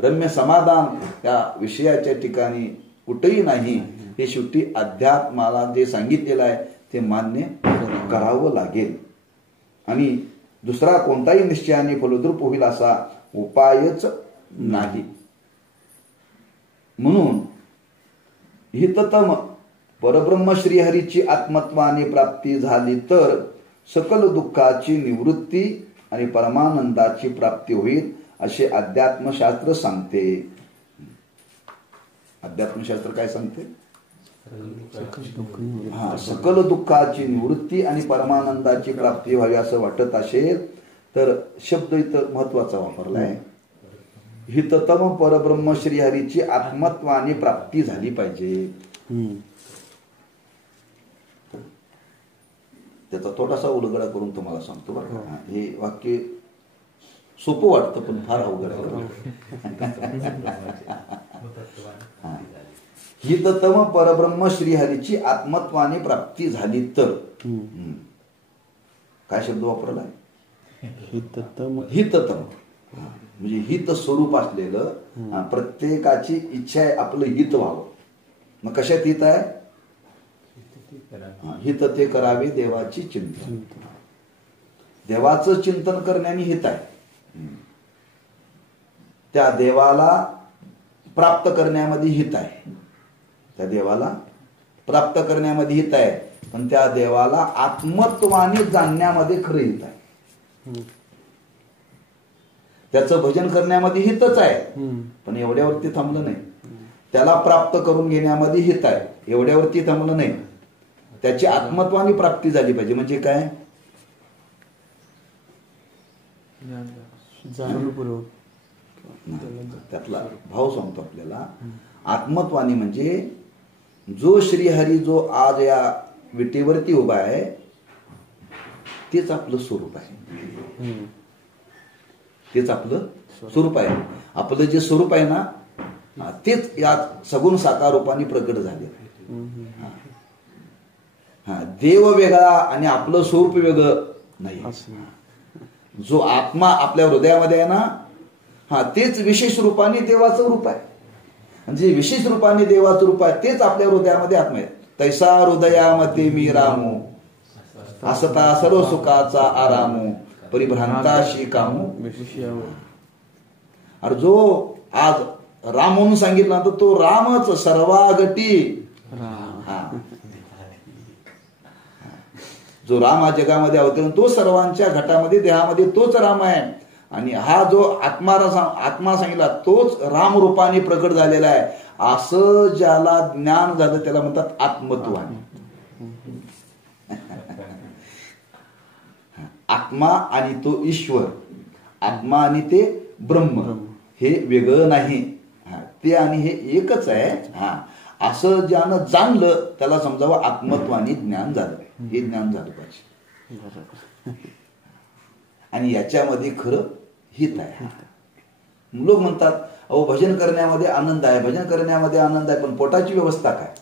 रम्य समाधान त्या विषयाच्या ठिकाणी कुठेही नाही. हे शेवटी अध्यात्माला जे सांगितलेलं आहे ते मान्य करावं लागेल. आणि दुसरा कोणताही निश्चयाने फलद्रूप होईल असा उपायच नाही. म्हणून हिततम परब्रह्म श्रीहरीची आत्मत्वाने प्राप्ती झाली तर सकल दुःखाची निवृत्ती आणि परमानंदाची प्राप्ती होईल असे अध्यात्मशास्त्र सांगते. अध्यात्मशास्त्र काय सांगते? सकल दुःखाची निवृत्ती आणि परमानंदाची प्राप्ती व्हावी असं वाटत असेल तर शब्द इथं महत्वाचा वापरलाय. हिततम परब्रह्म श्रीहरीची आत्मत्वाने प्राप्ती झाली पाहिजे. त्याचा थोडासा उलगडा करून तुम्हाला सांगतो बरं का. हे वाक्य सोपं वाटतं पण फार अवघड आहे. हिततम परब्रह्म श्रीहरीची आत्मत्वाने प्राप्ती झाली तर काय शब्द वापरलाय? हिततम. हिततम म्हणजे हित स्वरूप असलेलं, प्रत्येकाची इच्छा आहे आपलं हित व्हावं. मग कशात हित आहे? हित ते करावे देवाची चिंतन. देवाचं चिंतन करण्याने हित आहे. त्या देवाला प्राप्त करण्यामध्ये हित आहे. त्या देवाला प्राप्त करण्यामध्ये हित आहे, पण त्या देवाला आत्मत्वाने जाणण्यामध्ये खरं हित आहे. त्याचं भजन करण्यामध्ये हितच आहे, पण एवढ्यावरती थांबलं नाही. त्याला प्राप्त करून घेण्यामध्ये हित आहे, एवढ्यावरती थांबलं नाही. त्याची आत्मत्वाने प्राप्ती झाली पाहिजे. म्हणजे काय? त्यातला भाव सांगतो आपल्याला. आत्मत्वाने म्हणजे जो श्रीहरी जो आज या विटेवरती उभा आहे तेच आपलं स्वरूप आहे. तेच आपलं स्वरूप आहे. आपलं जे स्वरूप आहे ना तेच या सगुण साकार रूपाने प्रकट झाले. देव वेगळा आणि आपलं स्वरूप वेगळं नाही. जो आत्मा आपल्या हृदयामध्ये आहे ना तेच विशेष रूपाने देवाचं रूप आहे. जे विशेष रूपाने देवाचं रूप आहे तेच आपल्या हृदयामध्ये आत्मा आहे. तैसा हृदयामध्ये मी रामू असता सर्व सुखाचा आरामू परिभ्रांताशी कामू. अरे जो आज राम म्हणून सांगितला तर तो रामच सर्वागटी. जो राम हा जगामध्ये अवतरून तो सर्वांच्या घटामध्ये देहामध्ये तोच राम आहे. आणि हा जो आत्मा सांगितला तोच राम रूपाने प्रकट झालेला आहे. असं ज्याला ज्ञान झालं त्याला म्हणतात आत्मत्वाने. आत्मा आणि तो ईश्वर, आत्मा आणि ते ब्रह्म हे वेगळं नाही. ते आणि हे एकच आहे. असं ज्यानं जाणलं त्याला समजावं आत्मत्वाने ज्ञान झालं. हे ज्ञान झालं पाहिजे. आणि याच्यामध्ये खरं हित आहे. लोक म्हणतात अहो भजन करण्यामध्ये आनंद आहे, भजन करण्यामध्ये आनंद आहे, पण पोटाची व्यवस्था काय?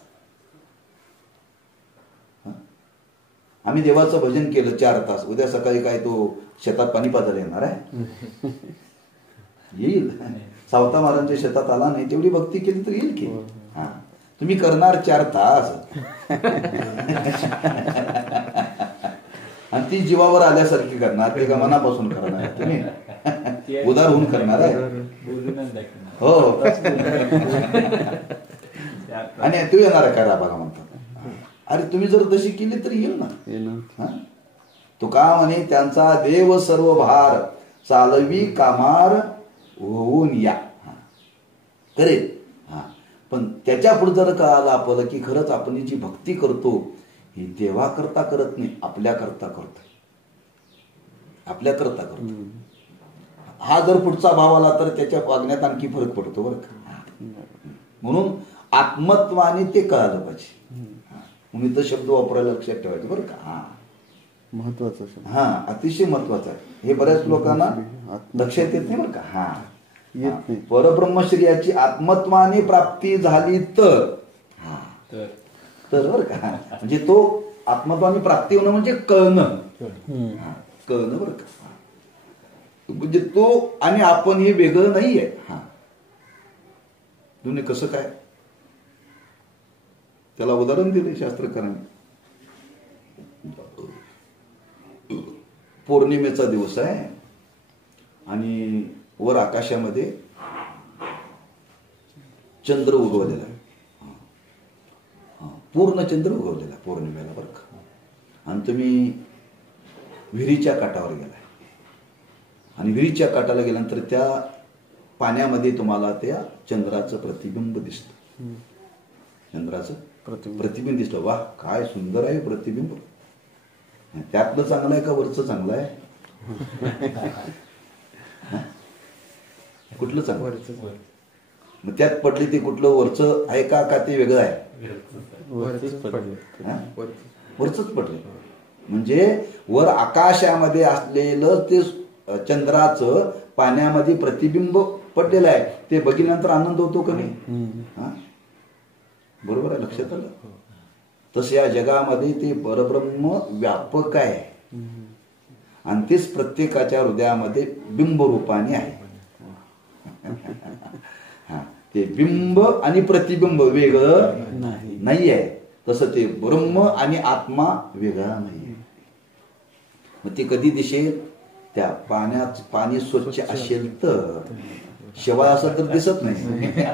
आम्ही देवाचं भजन केलं 4 तास, उद्या सकाळी काय तो शेतात पाणी पाजायला येणार आहे? येईल. सावता महाराजांच्या शेतात आला नाही, तेवढी भक्ती केली तर येईल की. तुम्ही करणार 4 तास आणि ती जीवावर आल्यासारखी करणार, ते मनापासून करणार तुम्ही, उदार होऊन करणार आहे. हो. आणि तू येणार आहे काय राबाला म्हणतात. अरे तुम्ही जर तशी केली तर येईल ना. तुका म्हणे त्यांचा देव सर्व भार चालवी कामार होऊन या करेल. पण त्याच्या पुढे जर कळालं आपलं की खरंच आपण जी भक्ती करतो ही देवा करता करत नाही, आपल्या करता करतो. आपल्या करता करतो. हा जर पुढचा भाव आला तर त्याच्या वागण्यात आणखी फरक पडतो बरं का. म्हणून आत्मत्वाने ते कळालं पाहिजे. म्हणून तो शब्द वापरायला लक्षात ठेवायचं बरं का. महत्वाचा अतिशय महत्वाचा आहे. हे बऱ्याच लोकांना लक्षात येत नाही बरं का. परब्रह्मश्रीयाची आत्मत्वाने प्राप्ती झाली तर बरं का. म्हणजे तो आत्मत्वाने प्राप्ती होणं म्हणजे कळणं. कळणं बरं का. म्हणजे तो आणि आपण हे वेगळं नाहीये. दोन्ही कसं काय? त्याला उदाहरण दिले शास्त्रकारांनी. पौर्णिमेचा दिवस आहे आणि वर आकाशामध्ये चंद्र उगवलेला आहे, पूर्ण चंद्र उगवलेला पौर्णिमेला बरं का. आणि तुम्ही विहिरीच्या काठावर गेलाय आणि विहिरीच्या काठाला गेल्यानंतर त्या पाण्यामध्ये तुम्हाला त्या चंद्राचं प्रतिबिंब दिसतं. चंद्राचं प्रतिबिंब दिसलं. वा, काय सुंदर आहे प्रतिबिंब. त्यातलं चांगलं आहे का वरचं चांगलं आहे? कुठलं चांगलं? मग त्यात पडली ते कुठलं वरचं आहे का ते वेगळं आहे? वरचंच पडलं. म्हणजे वर आकाशामध्ये असलेलं ते चंद्राचं पाण्यामध्ये प्रतिबिंब पडलेलं आहे, ते बघितल्यानंतर आनंद होतो का नाही? बरोबर आहे, लक्षात आलं? तसं या जगामध्ये ते परब्रह्म व्यापक आहे आणि तेच प्रत्येकाच्या हृदयामध्ये बिंब रूपाने आहे. ते बिंब आणि प्रतिबिंब वेगळं नाही आहे, तसं ते ब्रह्म आणि आत्मा वेगळा नाही. मग ते कधी दिसेल? त्या पाण्यात पाणी स्वच्छ असेल तर. शेवाळ असं तर दिसत नाही.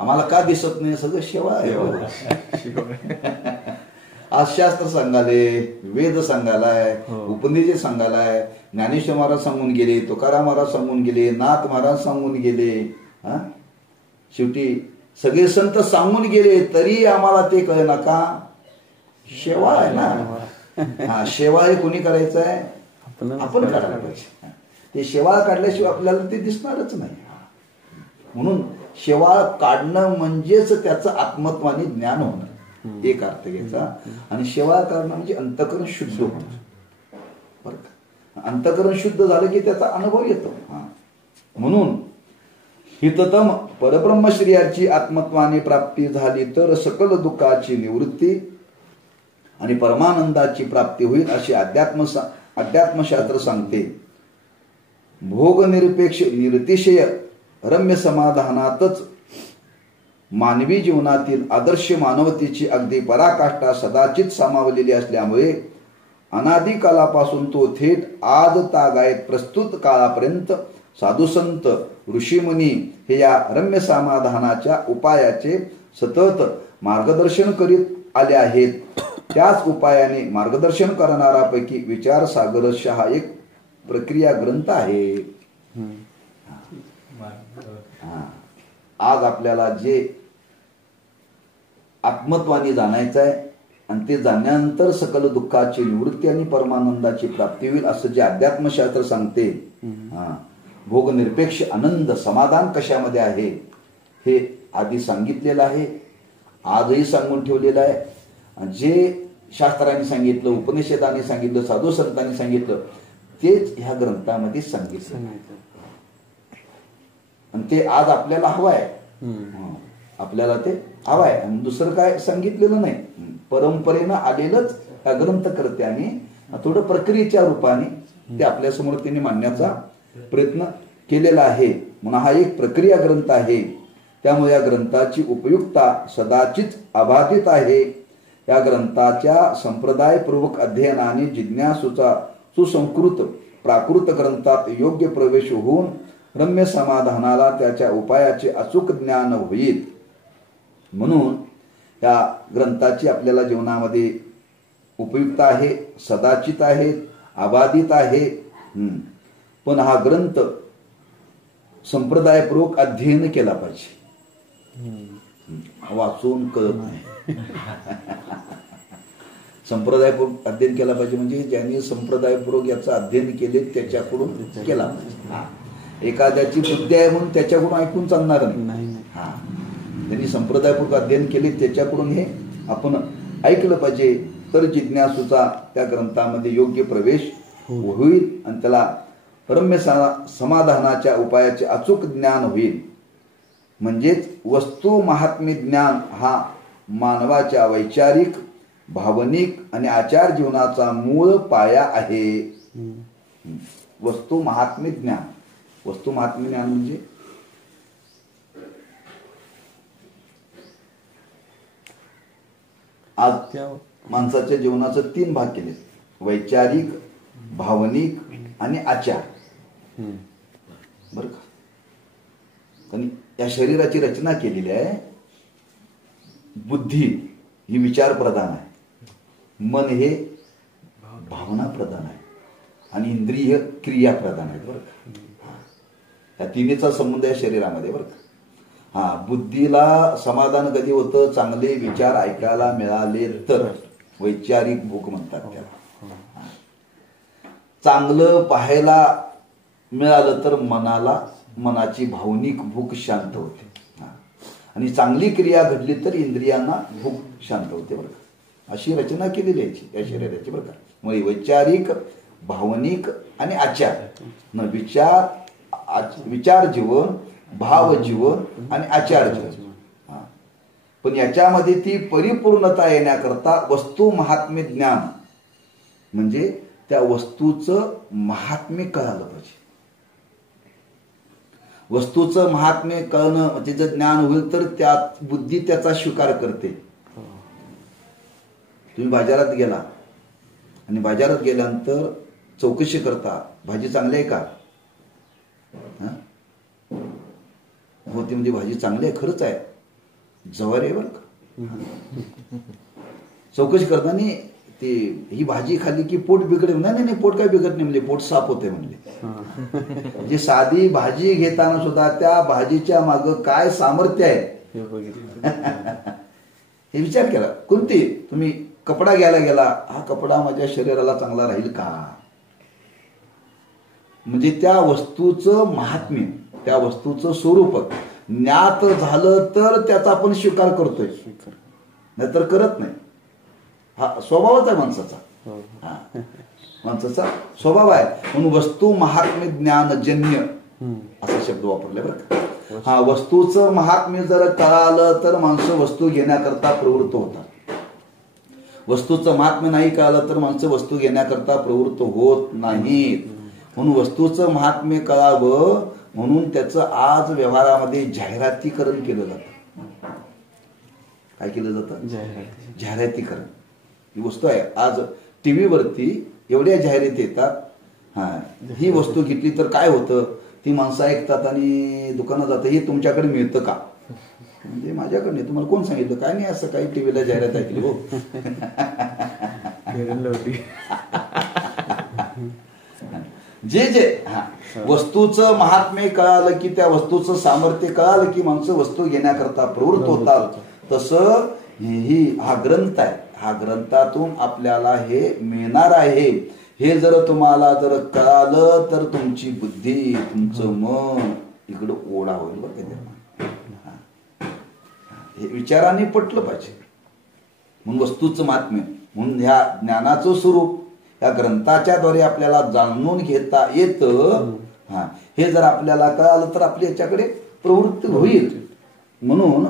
आम्हाला का दिसत नाही? सगळं शेवाळ आहे. आज शास्त्र सांगाले, वेद सांगालाय, उपनिषद सांगालाय, ज्ञानेश्वर महाराज सांगून गेले, तुकाराम महाराज सांगून गेले, नाथ महाराज सांगून गेले, शेवटी सगळे संत सांगून गेले, तरी आम्हाला ते कळे ना का? शेवाळ आहे ना. शेवाळ हे कोणी करायचं आहे? आपण काढायला पाहिजे. ते शेवाळ काढल्याशिवाय आपल्याला ते दिसणारच नाही. म्हणून शेवाळ काढणं म्हणजेच त्याचं आत्मत्वाने ज्ञान होणं, एक अर्थ घ्यायचा. आणि शेवाळ काढणं म्हणजे अंतःकरण शुद्ध होतं, बरं का. अंतःकरण शुद्ध झालं की त्याचा अनुभव येतो. म्हणून हिततम परब्रह्मश्रियाची आत्मत्वाने प्राप्ती झाली तर सकल दुःखाची निवृत्ती आणि परमानंदाची प्राप्ती होईल असे अध्यात्मशास्त्र सांगते. भोगनिरपेक्ष निरतिशय रम्य समाधानातच मानवी जीवनातील आदर्श मानवतेची अगदी पराकाष्ठा सदाचित सामावलेली असल्यामुळे अनादी कालापासून तो थेट आज तागायत प्रस्तुत काळापर्यंत साधुसंत ऋषीमुनी हे या रम्य समाधानाच्या उपायाचे सतत मार्गदर्शन करीत आले आहेत. त्याच उपायाने मार्गदर्शन करणारापैकी विचार सागरस्य हा एक प्रक्रिया ग्रंथ आहे. आज आपल्याला जे आत्मत्वाने जाणायचं आहे आणि ते जाण्यानंतर सकल दुःखाची निवृत्ती आणि परमानंदाची प्राप्ती होईल असं जे अध्यात्मशास्त्र सांगते. भोगनिरपेक्ष आनंद समाधान कशामध्ये आहे हे आधी सांगितलेलं आहे, आजही सांगून ठेवलेलं आहे. जे शास्त्रांनी सांगितलं, उपनिषदांनी सांगितलं, साधू संतांनी सांगितलं तेच ह्या ग्रंथामध्ये सांगितलं आणि ते आज आपल्याला हवं आहे. आपल्याला ते हवं आहे आणि दुसरं काय सांगितलेलं नाही. परंपरेनं आलेलंच हा ग्रंथकर्त्याने थोडं प्रक्रियेच्या रूपाने ते आपल्यासमोर त्यांनी मांडण्याचा प्रयत्न केलेला आहे. म्हणून हा एक प्रक्रिया ग्रंथ आहे. त्यामुळे या ग्रंथाची उपयुक्तता सदाचित अबाधित आहे. या ग्रंथाच्या संप्रदायपूर्वक अध्ययनाने जिज्ञासूचा सुसंस्कृत प्राकृत ग्रंथात योग्य प्रवेश होऊन रम्य समाधानाला त्याच्या उपायाचे अचूक ज्ञान होईल. म्हणून या ग्रंथाची आपल्याला जीवनामध्ये उपयुक्तता आहे, सदाचित आहे, अबाधित आहे. पण हा ग्रंथ संप्रदायपूर्वक अध्ययन केला पाहिजे. वाचून कळत नाही. संप्रदायपूर्वक अध्ययन केला पाहिजे म्हणजे ज्यांनी संप्रदायपूर्वक याचं अध्ययन केले त्याच्याकडून केला पाहिजे. एखाद्याची बुद्धी आहे म्हणून त्याच्याकडून ऐकून चालणार नाही. त्यांनी संप्रदायपूर्वक अध्ययन केले त्याच्याकडून हे आपण ऐकलं पाहिजे, तर जिज्ञासूचा त्या ग्रंथामध्ये योग्य प्रवेश होईल आणि त्याला रम्य समाधानाच्या उपायाचे अचूक ज्ञान होईल. म्हणजेच वस्तू महात्म्य ज्ञान हा मानवाच्या वैचारिक, भावनिक आणि आचार जीवनाचा मूळ पाया आहे. वस्तू महात्म्य ज्ञान. वस्तू महात्म्य ज्ञान म्हणजे आज माणसाच्या जीवनाचं 3 भाग केले, वैचारिक, भावनिक आणि आचार. बर का? या शरीराची रचना केलेली आहे. बुद्धी ही विचार प्रधान आहे, मन हे भावना प्रधान आहे आणि इंद्रिय क्रिया प्रधान आहेत. बरं का? या तिन्हीचा संबंध या शरीरामध्ये. बरं का? बुद्धीला समाधान कधी होतं? चांगले विचार ऐकायला मिळाले तर. वैचारिक भूक म्हणतात त्याला. चांगलं पाहायला मिळालं तर मनाची भावनिक भूक शांत होते. आणि चांगली क्रिया घडली तर इंद्रियांना भूक शांत होते. बरं का? अशी रचना केलेली आहे या शरीराची. बरं का? मग वैचारिक, भावनिक आणि आचार. विचार जीवन, भाव जीवन आणि आचार जीवन. पण याच्यामध्ये ती परिपूर्णता येण्याकरता वस्तू महात्म्य ज्ञान, म्हणजे त्या वस्तूचं महात्म्य कळालं पाहिजे. वस्तूचं महात्म्य कळणं, तिचं ज्ञान होईल तर त्यात बुद्धी त्याचा स्वीकार करते. तुम्ही बाजारात गेला आणि बाजारात गेल्यानंतर चौकशी करता, भाजी चांगली आहे का? हो, ती म्हणजे भाजी चांगली आहे, खरंच आहे, जवारी आहे बरं का. चौकशी करताना ही भाजी खाल्ली की पोट बिघडेल. नाही, पोट काय बिघडत नाही म्हणले, पोट साफ होते म्हणले. म्हणजे साधी भाजी घेताना सुद्धा त्या भाजीच्या माग काय सामर्थ्य आहे हे विचार केला. कोणती? तुम्ही कपडा घ्यायला गेला, हा कपडा माझ्या शरीराला चांगला राहील का? म्हणजे त्या वस्तूचं महात्म्य, त्या वस्तूचं स्वरूप ज्ञात झालं तर त्याचा आपण स्वीकार करतोय, नाहीतर करत नाही. हा स्वभावच आहे माणसाचा. माणसाचा स्वभाव आहे. म्हणून वस्तू महात्म्य ज्ञानजन्य असा शब्द वापरले बरं का. वस्तूचं महात्म्य जर कळालं तर माणसं वस्तू घेण्याकरता प्रवृत्त होतात. वस्तूचं महात्म्य नाही कळालं तर माणसं वस्तू घेण्याकरता प्रवृत्त होत नाहीत. म्हणून वस्तूचं महात्म्य कळावं म्हणून त्याचं आज व्यवहारामध्ये जाहिरातीकरण केलं जातं. काय केलं जातं? जाहिरातीकरण. ही वस्तू आहे. आज टीव्हीवरती एवढ्या जाहिराती येतात. ही वस्तू घेतली तर काय होतं, ती माणसं ऐकतात आणि दुकानात जातं, हे तुमच्याकडे मिळतं का? म्हणजे माझ्याकडे नाही. तुम्हाला कोण सांगितलं? काय नाही, असं काही टीव्हीला जाहिरात ऐकली हो. जे वस्तूचं महात्म्य कळालं की, त्या वस्तूचं सामर्थ्य कळालं की माणसं वस्तू घेण्याकरता प्रवृत्त होतात. तसं हा ग्रंथ आहे. हा ग्रंथातून आपल्याला हे मिळणार आहे. हे जर तुम्हाला जर कळालं तर तुमची बुद्धी, तुमचं मन इकडं ओढा होईल बरं का. हे विचाराने पटलं पाहिजे. म्हणून वस्तूचं महात्म्य, म्हणून ह्या ज्ञानाचं स्वरूप या ग्रंथाच्या द्वारे आपल्याला जाणून घेता येतं. हे जर आपल्याला कळालं तर आपली याच्याकडे प्रवृत्ती होईल. म्हणून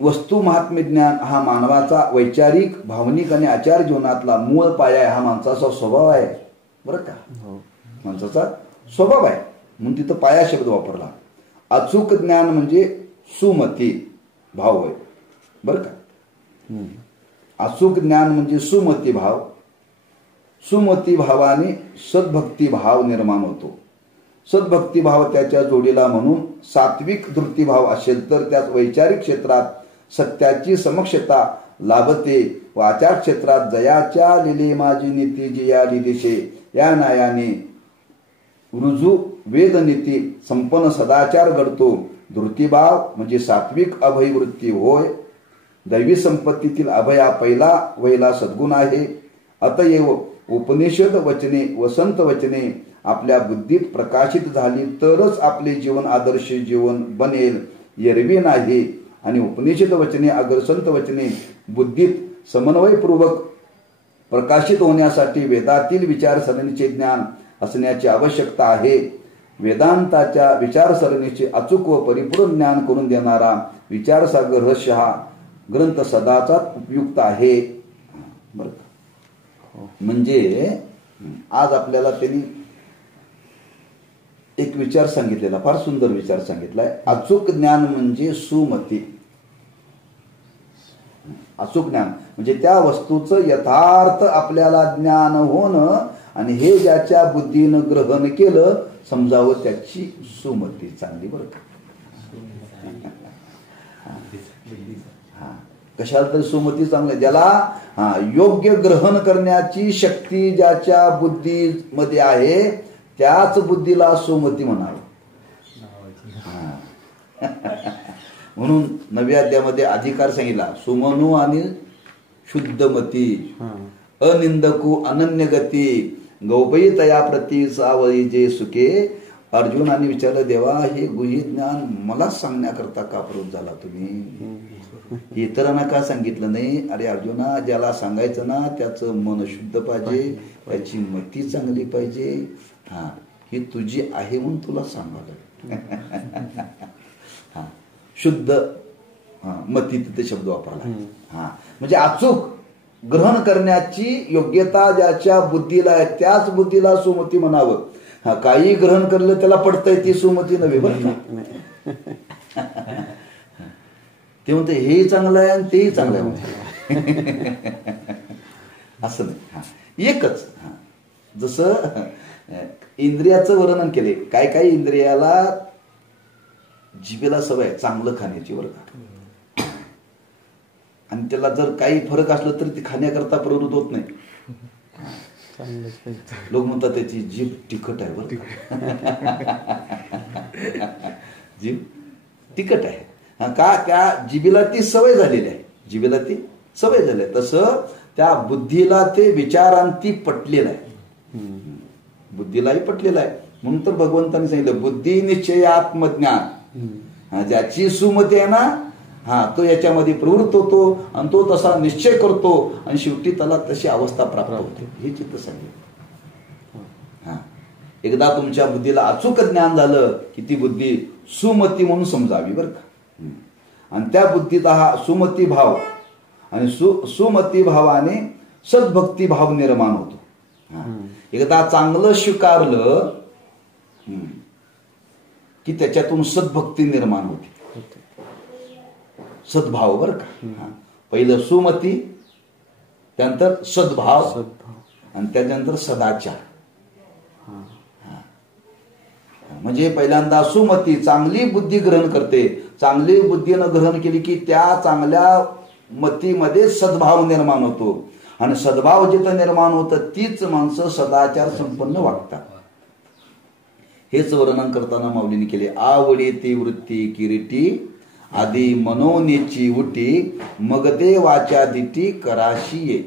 वस्तू महात्म्य ज्ञान हा मानवाचा वैचारिक, भावनिक आणि आचार जीवनातला मूळ पाया आहे. हा माणसाचा स्वभाव आहे बरं का. माणसाचा स्वभाव आहे म्हणून तिथं पाया शब्द वापरला. अचूक ज्ञान म्हणजे सुमती भाव आहे बरं का. अचूक ज्ञान म्हणजे सुमती भाव. सुमती भावाने सद्भक्ती भाव निर्माण होतो. सद्भक्ती भाव त्याच्या जोडीला म्हणून सात्विक धृतीभाव असेल तर त्यात वैचारिक क्षेत्रात सत्याची समक्षता लाभते व आचार क्षेत्रात जयाच्या लिले माझी नीती जिया लिदेशे या न्यायाने रुजू वेदनीती संपन्न सदाचार घडतो. धृतीभाव म्हणजे सात्विक अभयवृत्ती होय. दैवी संपत्तीतील अभय हा पहिला वहिला सद्गुण आहे. अतएव उपनिषद वचने व संत वचने आपल्या बुद्धीत प्रकाशित झाली तरच आपले जीवन आदर्श जीवन बनेल, एरवी नाही. आणि उपनिषद वचने अगर संत वचने बुद्धीत समन्वयपूर्वक प्रकाशित होण्यासाठी वेदातील विचारसरणीचे ज्ञान असण्याची आवश्यकता आहे. वेदांताच्या विचारसरणीचे अचूक व परिपूर्ण ज्ञान करून देणारा विचारसागर रहस्य हा ग्रंथ सदाचाच उपयुक्त आहे बरं. म्हणजे आज आपल्याला त्यांनी एक विचार सांगितलेला, फार सुंदर विचार सांगितलाय. अचूक ज्ञान म्हणजे सुमती. अचूक ज्ञान म्हणजे त्या वस्तूचं यथार्थ आपल्याला ज्ञान होणं आणि हे ज्याच्या बुद्धीनं ग्रहण केलं समजावं त्याची सुमती चांगली बरं का. कशाला तरी सुमती चांगली ज्याला योग्य ग्रहण करण्याची शक्ती ज्याच्या बुद्धीमध्ये आहे त्याच बुद्धीला सुमती म्हणावं. म्हणून 9व्या अध्यायामध्ये अधिकार सांगितला सुमनू आणि शुद्धमती अनिंदकू अनन्यगती गौपई तया प्रती सावळी जे सुखे. अर्जुनाने विचारलं देवा हे गुह्य ज्ञान मला सांगण्याकरता का प्रवृत्त झाला तुम्ही इतरांना का सांगितलं नाही. अरे अर्जुना ज्याला सांगायचं ना त्याचं मन शुद्ध पाहिजे त्याची मती चांगली पाहिजे. ही तुझी आहे म्हणून तुला सांगावं. शुद्ध मती तिथे शब्द वापरला. म्हणजे अचूक ग्रहण करण्याची योग्यता ज्याच्या बुद्धीला आहे त्याच बुद्धीला सुमती म्हणावं. काही ग्रहण करलं त्याला पडतंय ती सुमती नव्हे बरं का. ते म्हणते हे चांगलं आहे आणि तेही चांगलं आहे असं नाही. एकच जसं इंद्रियाचं वर्णन केले काही इंद्रियाला जिभेला सवय चांगलं खाण्याची बरं का आणि त्याला जर काही फरक असलं तर ती खाण्याकरता प्रवृत्त होत नाही. लोक म्हणतात त्याची जीभ तिखट आहे बरं जीभ तिखट आहे का त्या जिभेला ती सवय झालेली आहे. जिभेला ती सवय झाली आहे तसं त्या बुद्धीला ते विचारांती पटलेलं आहे. बुद्धीलाही पटलेलं आहे म्हणून तर भगवंतांनी सांगितलं बुद्धी निश्चय आत्मज्ञान ज्याची सुमती आहे ना तो याच्यामध्ये प्रवृत्त होतो आणि तो तसा निश्चय करतो आणि शेवटी त्याला तशी अवस्था प्राप्त होते. हे चित्त सांगितलं. एकदा तुमच्या बुद्धीला अचूक ज्ञान झालं की ती बुद्धी सुमती म्हणून समजावी बरं का. आणि त्या बुद्धीचा हा सुमती भाव आणि सुमती भावाने सद्भक्ती भाव निर्माण होतो. एकदा चांगलं स्वीकारलं की त्याच्यातून सद्भक्ती निर्माण होते. सद्भाव बर का. पहिलं सुमती त्यानंतर सद्भाव आणि त्याच्यानंतर सदाचार. म्हणजे पहिल्यांदा सुमती चांगली बुद्धी ग्रहण करते. चांगली बुद्धीनं ग्रहण केली की त्या चांगल्या मतीमध्ये सद्भाव निर्माण होतो आणि सद्भाव जिथं निर्माण होतं तीच माणसं सदाचार संपन्न वागतात. हेच वर्णन करताना माऊलीने केले आवडी ती वृत्ती किरीटी आधी मनोनेची उटी मग ते वाचा दिटी कराशी ये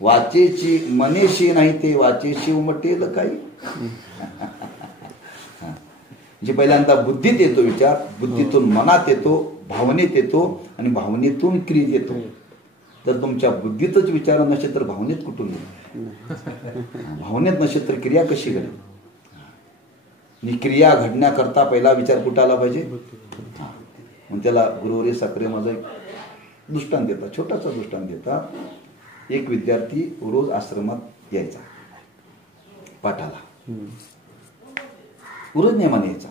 वाचेची मनेशी नाही ते वाचेशी उमटेल काही. म्हणजे पहिल्यांदा बुद्धीत येतो विचार बुद्धीतून मनात येतो भावनेत येतो आणि भावनेतून क्रियेत येतो. जर तुमच्या बुद्धीतच विचार नसेल तर भावनेत कुठून येईल. भावनेत नसेल तर क्रिया कशी घडेल. आणि क्रिया घडण्याकरता पहिला विचार कुठं आला पाहिजे. मग त्याला गुरुवरी साखरे माझा एक दृष्टांत देतात छोटासा दृष्टांत देतात. एक विद्यार्थी रोज आश्रमात यायचा पाठाला रोज नेमाने यायचा.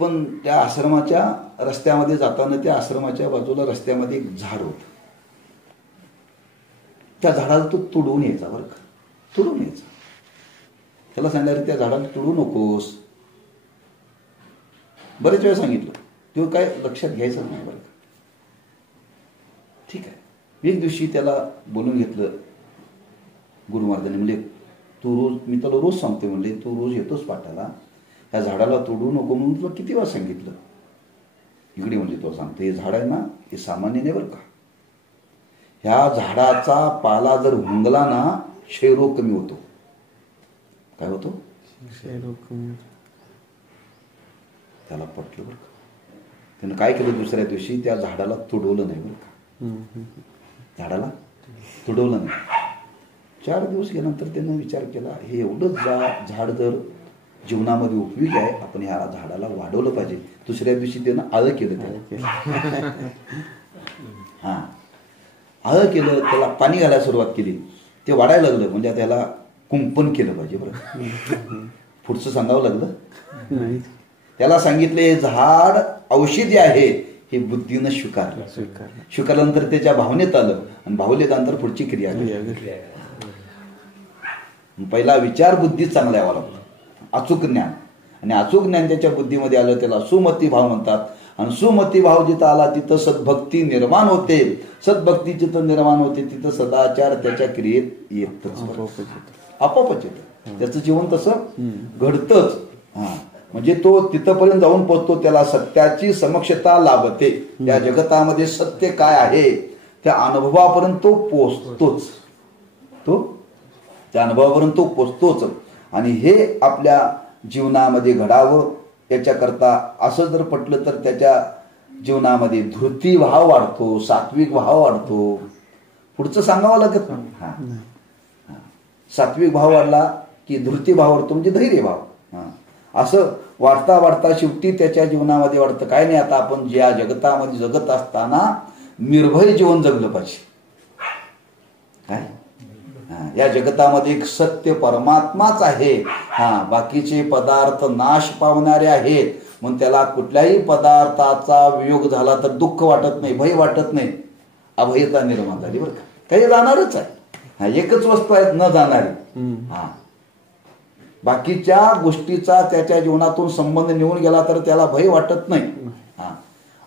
पण त्या आश्रमाच्या रस्त्यामध्ये जाताना त्या आश्रमाच्या बाजूला रस्त्यामध्ये एक झाड होत. त्या झाडाला तो तुडवून यायचा बरं का. तुडून यायचा. त्याला सांगितलं त्या झाडाला तुडू नकोस. बरेच वेळा सांगितलं तो काय लक्षात घ्यायचं नाही बरं का. ठीक आहे. एक दिवशी त्याला बोलून घेतलं गुरु महाराजांनी. म्हणजे तू रोज मी त्याला रोज सांगते म्हणले तू रोज येतोस पाठाला ह्या झाडाला तोडू नको म्हणून तुला किती वेळा सांगितलं. इकडे म्हणजे तुला सांगतो हे झाड आहे ना हे सामान्य नाही बरं का. ह्या झाडाचा पाला जर हुंगला ना क्षयरोग कमी होतो. काय होतो क्षयरोग. त्याला पटलं बरं का. त्यानं काय केलं दुसऱ्या दिवशी त्या झाडाला तुडवलं नाही बरं का. झाडाला तुडवलं नाही. 4 दिवस गेल्यानंतर त्यानं विचार केला हे एवढंच झाड जर जीवनामध्ये उपयोगी आहे आपण ह्या झाडाला वाढवलं पाहिजे. दुसऱ्या दिवशी त्यानं आळं केलं त्याला. आळं केलं त्याला पाणी घालायला सुरुवात केली. ते वाढायला लागलं म्हणजे त्याला कुंपण केलं पाहिजे बरं. पुढचं सांगावं लागलं. त्याला सांगितले झाड औषधी आहे हे बुद्धीनं स्वीकारल्यानंतर त्याच्या भावनेत आलं आणि भावनेनंतर पुढची क्रिया आली. पहिला विचार बुद्धी चांगला यावा लागतो, अचूक ज्ञान, आणि अचूक ज्ञान त्याच्या बुद्धीमध्ये आलं त्याला सुमती भाव म्हणतात. आणि सुमती भाव जिथं आला तिथं सद्भक्ती निर्माण होते, सद्भक्ती जिथं निर्माण होते तिथं सदाचार त्याच्या क्रियेत येतच, आपोआपच येतं, त्याचं जीवन तसं घडतंच. म्हणजे तो तिथपर्यंत जाऊन पोहोचतो, त्याला सत्याची समक्षता लाभते. या जगतामध्ये सत्य काय आहे त्या अनुभवापर्यंत तो पोचतोच, त्या अनुभवापर्यंत तो पोचतोच. आणि हे आपल्या जीवनामध्ये घडावं याच्याकरता असं जर पटलं तर त्याच्या जीवनामध्ये धृती भाव वाढतो, सात्विक भाव वाढतो. पुढचं सांगावं लागत नाही. सात्विक भाव वाढला की धृती भाव वाढतो, म्हणजे धैर्य भाव. असं वाढता वाढता शेवटी त्याच्या जीवनामध्ये वाढतं. काय नाही, आता आपण ज्या जगतामध्ये जगत असताना निर्भय जीवन जगलं पाहिजे. काय या जगतामध्ये एक सत्य परमात्माच आहे. बाकीचे पदार्थ नाश पावणारे आहेत, म्हणून त्याला कुठल्याही पदार्थाचा वियोग झाला तर दुःख वाटत नाही, भय वाटत नाही, अभयता निर्माण झाली. बरं का, काही जाणारच आहे, एकच वस्तू आहे न जाणारी. बाकीच्या गोष्टीचा त्याच्या जीवनातून संबंध निघून गेला तर त्याला भय वाटत नाही.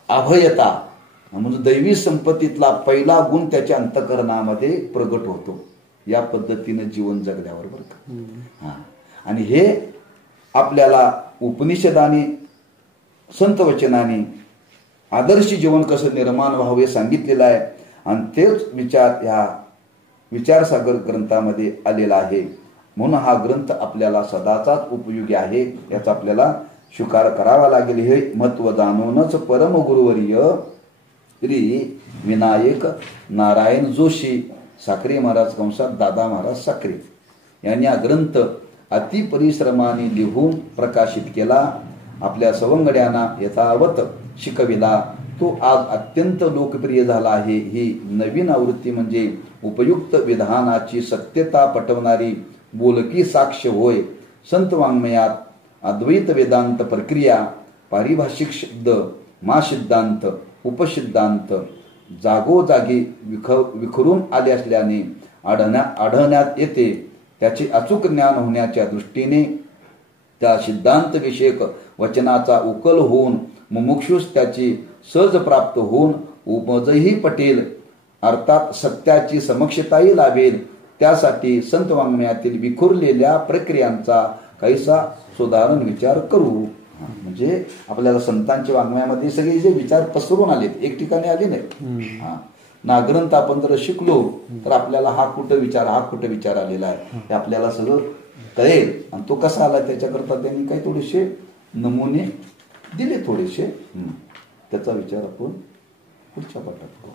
अभयता म्हणजे दैवी संपत्तीतला पहिला गुण त्याच्या अंतःकरणामध्ये प्रगट होतो, या पद्धतीनं जीवन जगल्यावर. बरं का, आणि हे आपल्याला उपनिषदाने संत वचनाने आदर्श जीवन कसं निर्माण व्हावे सांगितलेलं आहे. आणि तेच विचार ह्या विचारसागर ग्रंथामध्ये आलेला आहे. म्हणून हा ग्रंथ आपल्याला सदाचाच उपयोगी आहे, याचा आपल्याला स्वीकार करावा लागेल. हे महत्व जाणूनच परमगुरुवर्य श्री विनायक नारायण जोशी साखरे महाराज कंसात दादा महाराज साखरे यांनी हा ग्रंथ अतिपरिश्रमाने लिहून प्रकाशित केला, आपल्या सवंगड्यांना यथावत शिकविला. तो आज अत्यंत लोकप्रिय झाला आहे. ही नवीन आवृत्ती म्हणजे उपयुक्त विधानाची सत्यता पटवणारी बोलकी साक्ष होय. संत वाङ्मयात अद्वैत वेदांत प्रक्रिया, पारिभाषिक शब्द, महासिद्धांत, उपसिद्धांत जागोजागी विखरून आले असल्याने आढळण्यात येते. त्याचे अचूक ज्ञान होण्याच्या दृष्टीने त्या सिद्धांत विषयक वचनाचा उकल होऊन मुमुक्षुस त्याची सहज प्राप्त होऊन उपजही पटेल, अर्थात सत्याची समक्षताही लाभेल. त्यासाठी संत वाङ्मयातील विखुरलेल्या प्रक्रियांचा काहीसा सुधारण विचार करू. म्हणजे आपल्याला संतांच्या वाङ्मयामध्ये सगळे जे विचार पसरून आलेत, एक ठिकाणी आले नाही. ना ग्रंथ आपण जर शिकलो तर आपल्याला हा कुठं विचार आलेला आहे हे आपल्याला सगळं कळेल. आणि तो कसा आला त्याच्याकरता त्यांनी काही थोडेसे नमुने दिले, थोडेसे. त्याचा विचार आपण पुढच्या पाठात करू.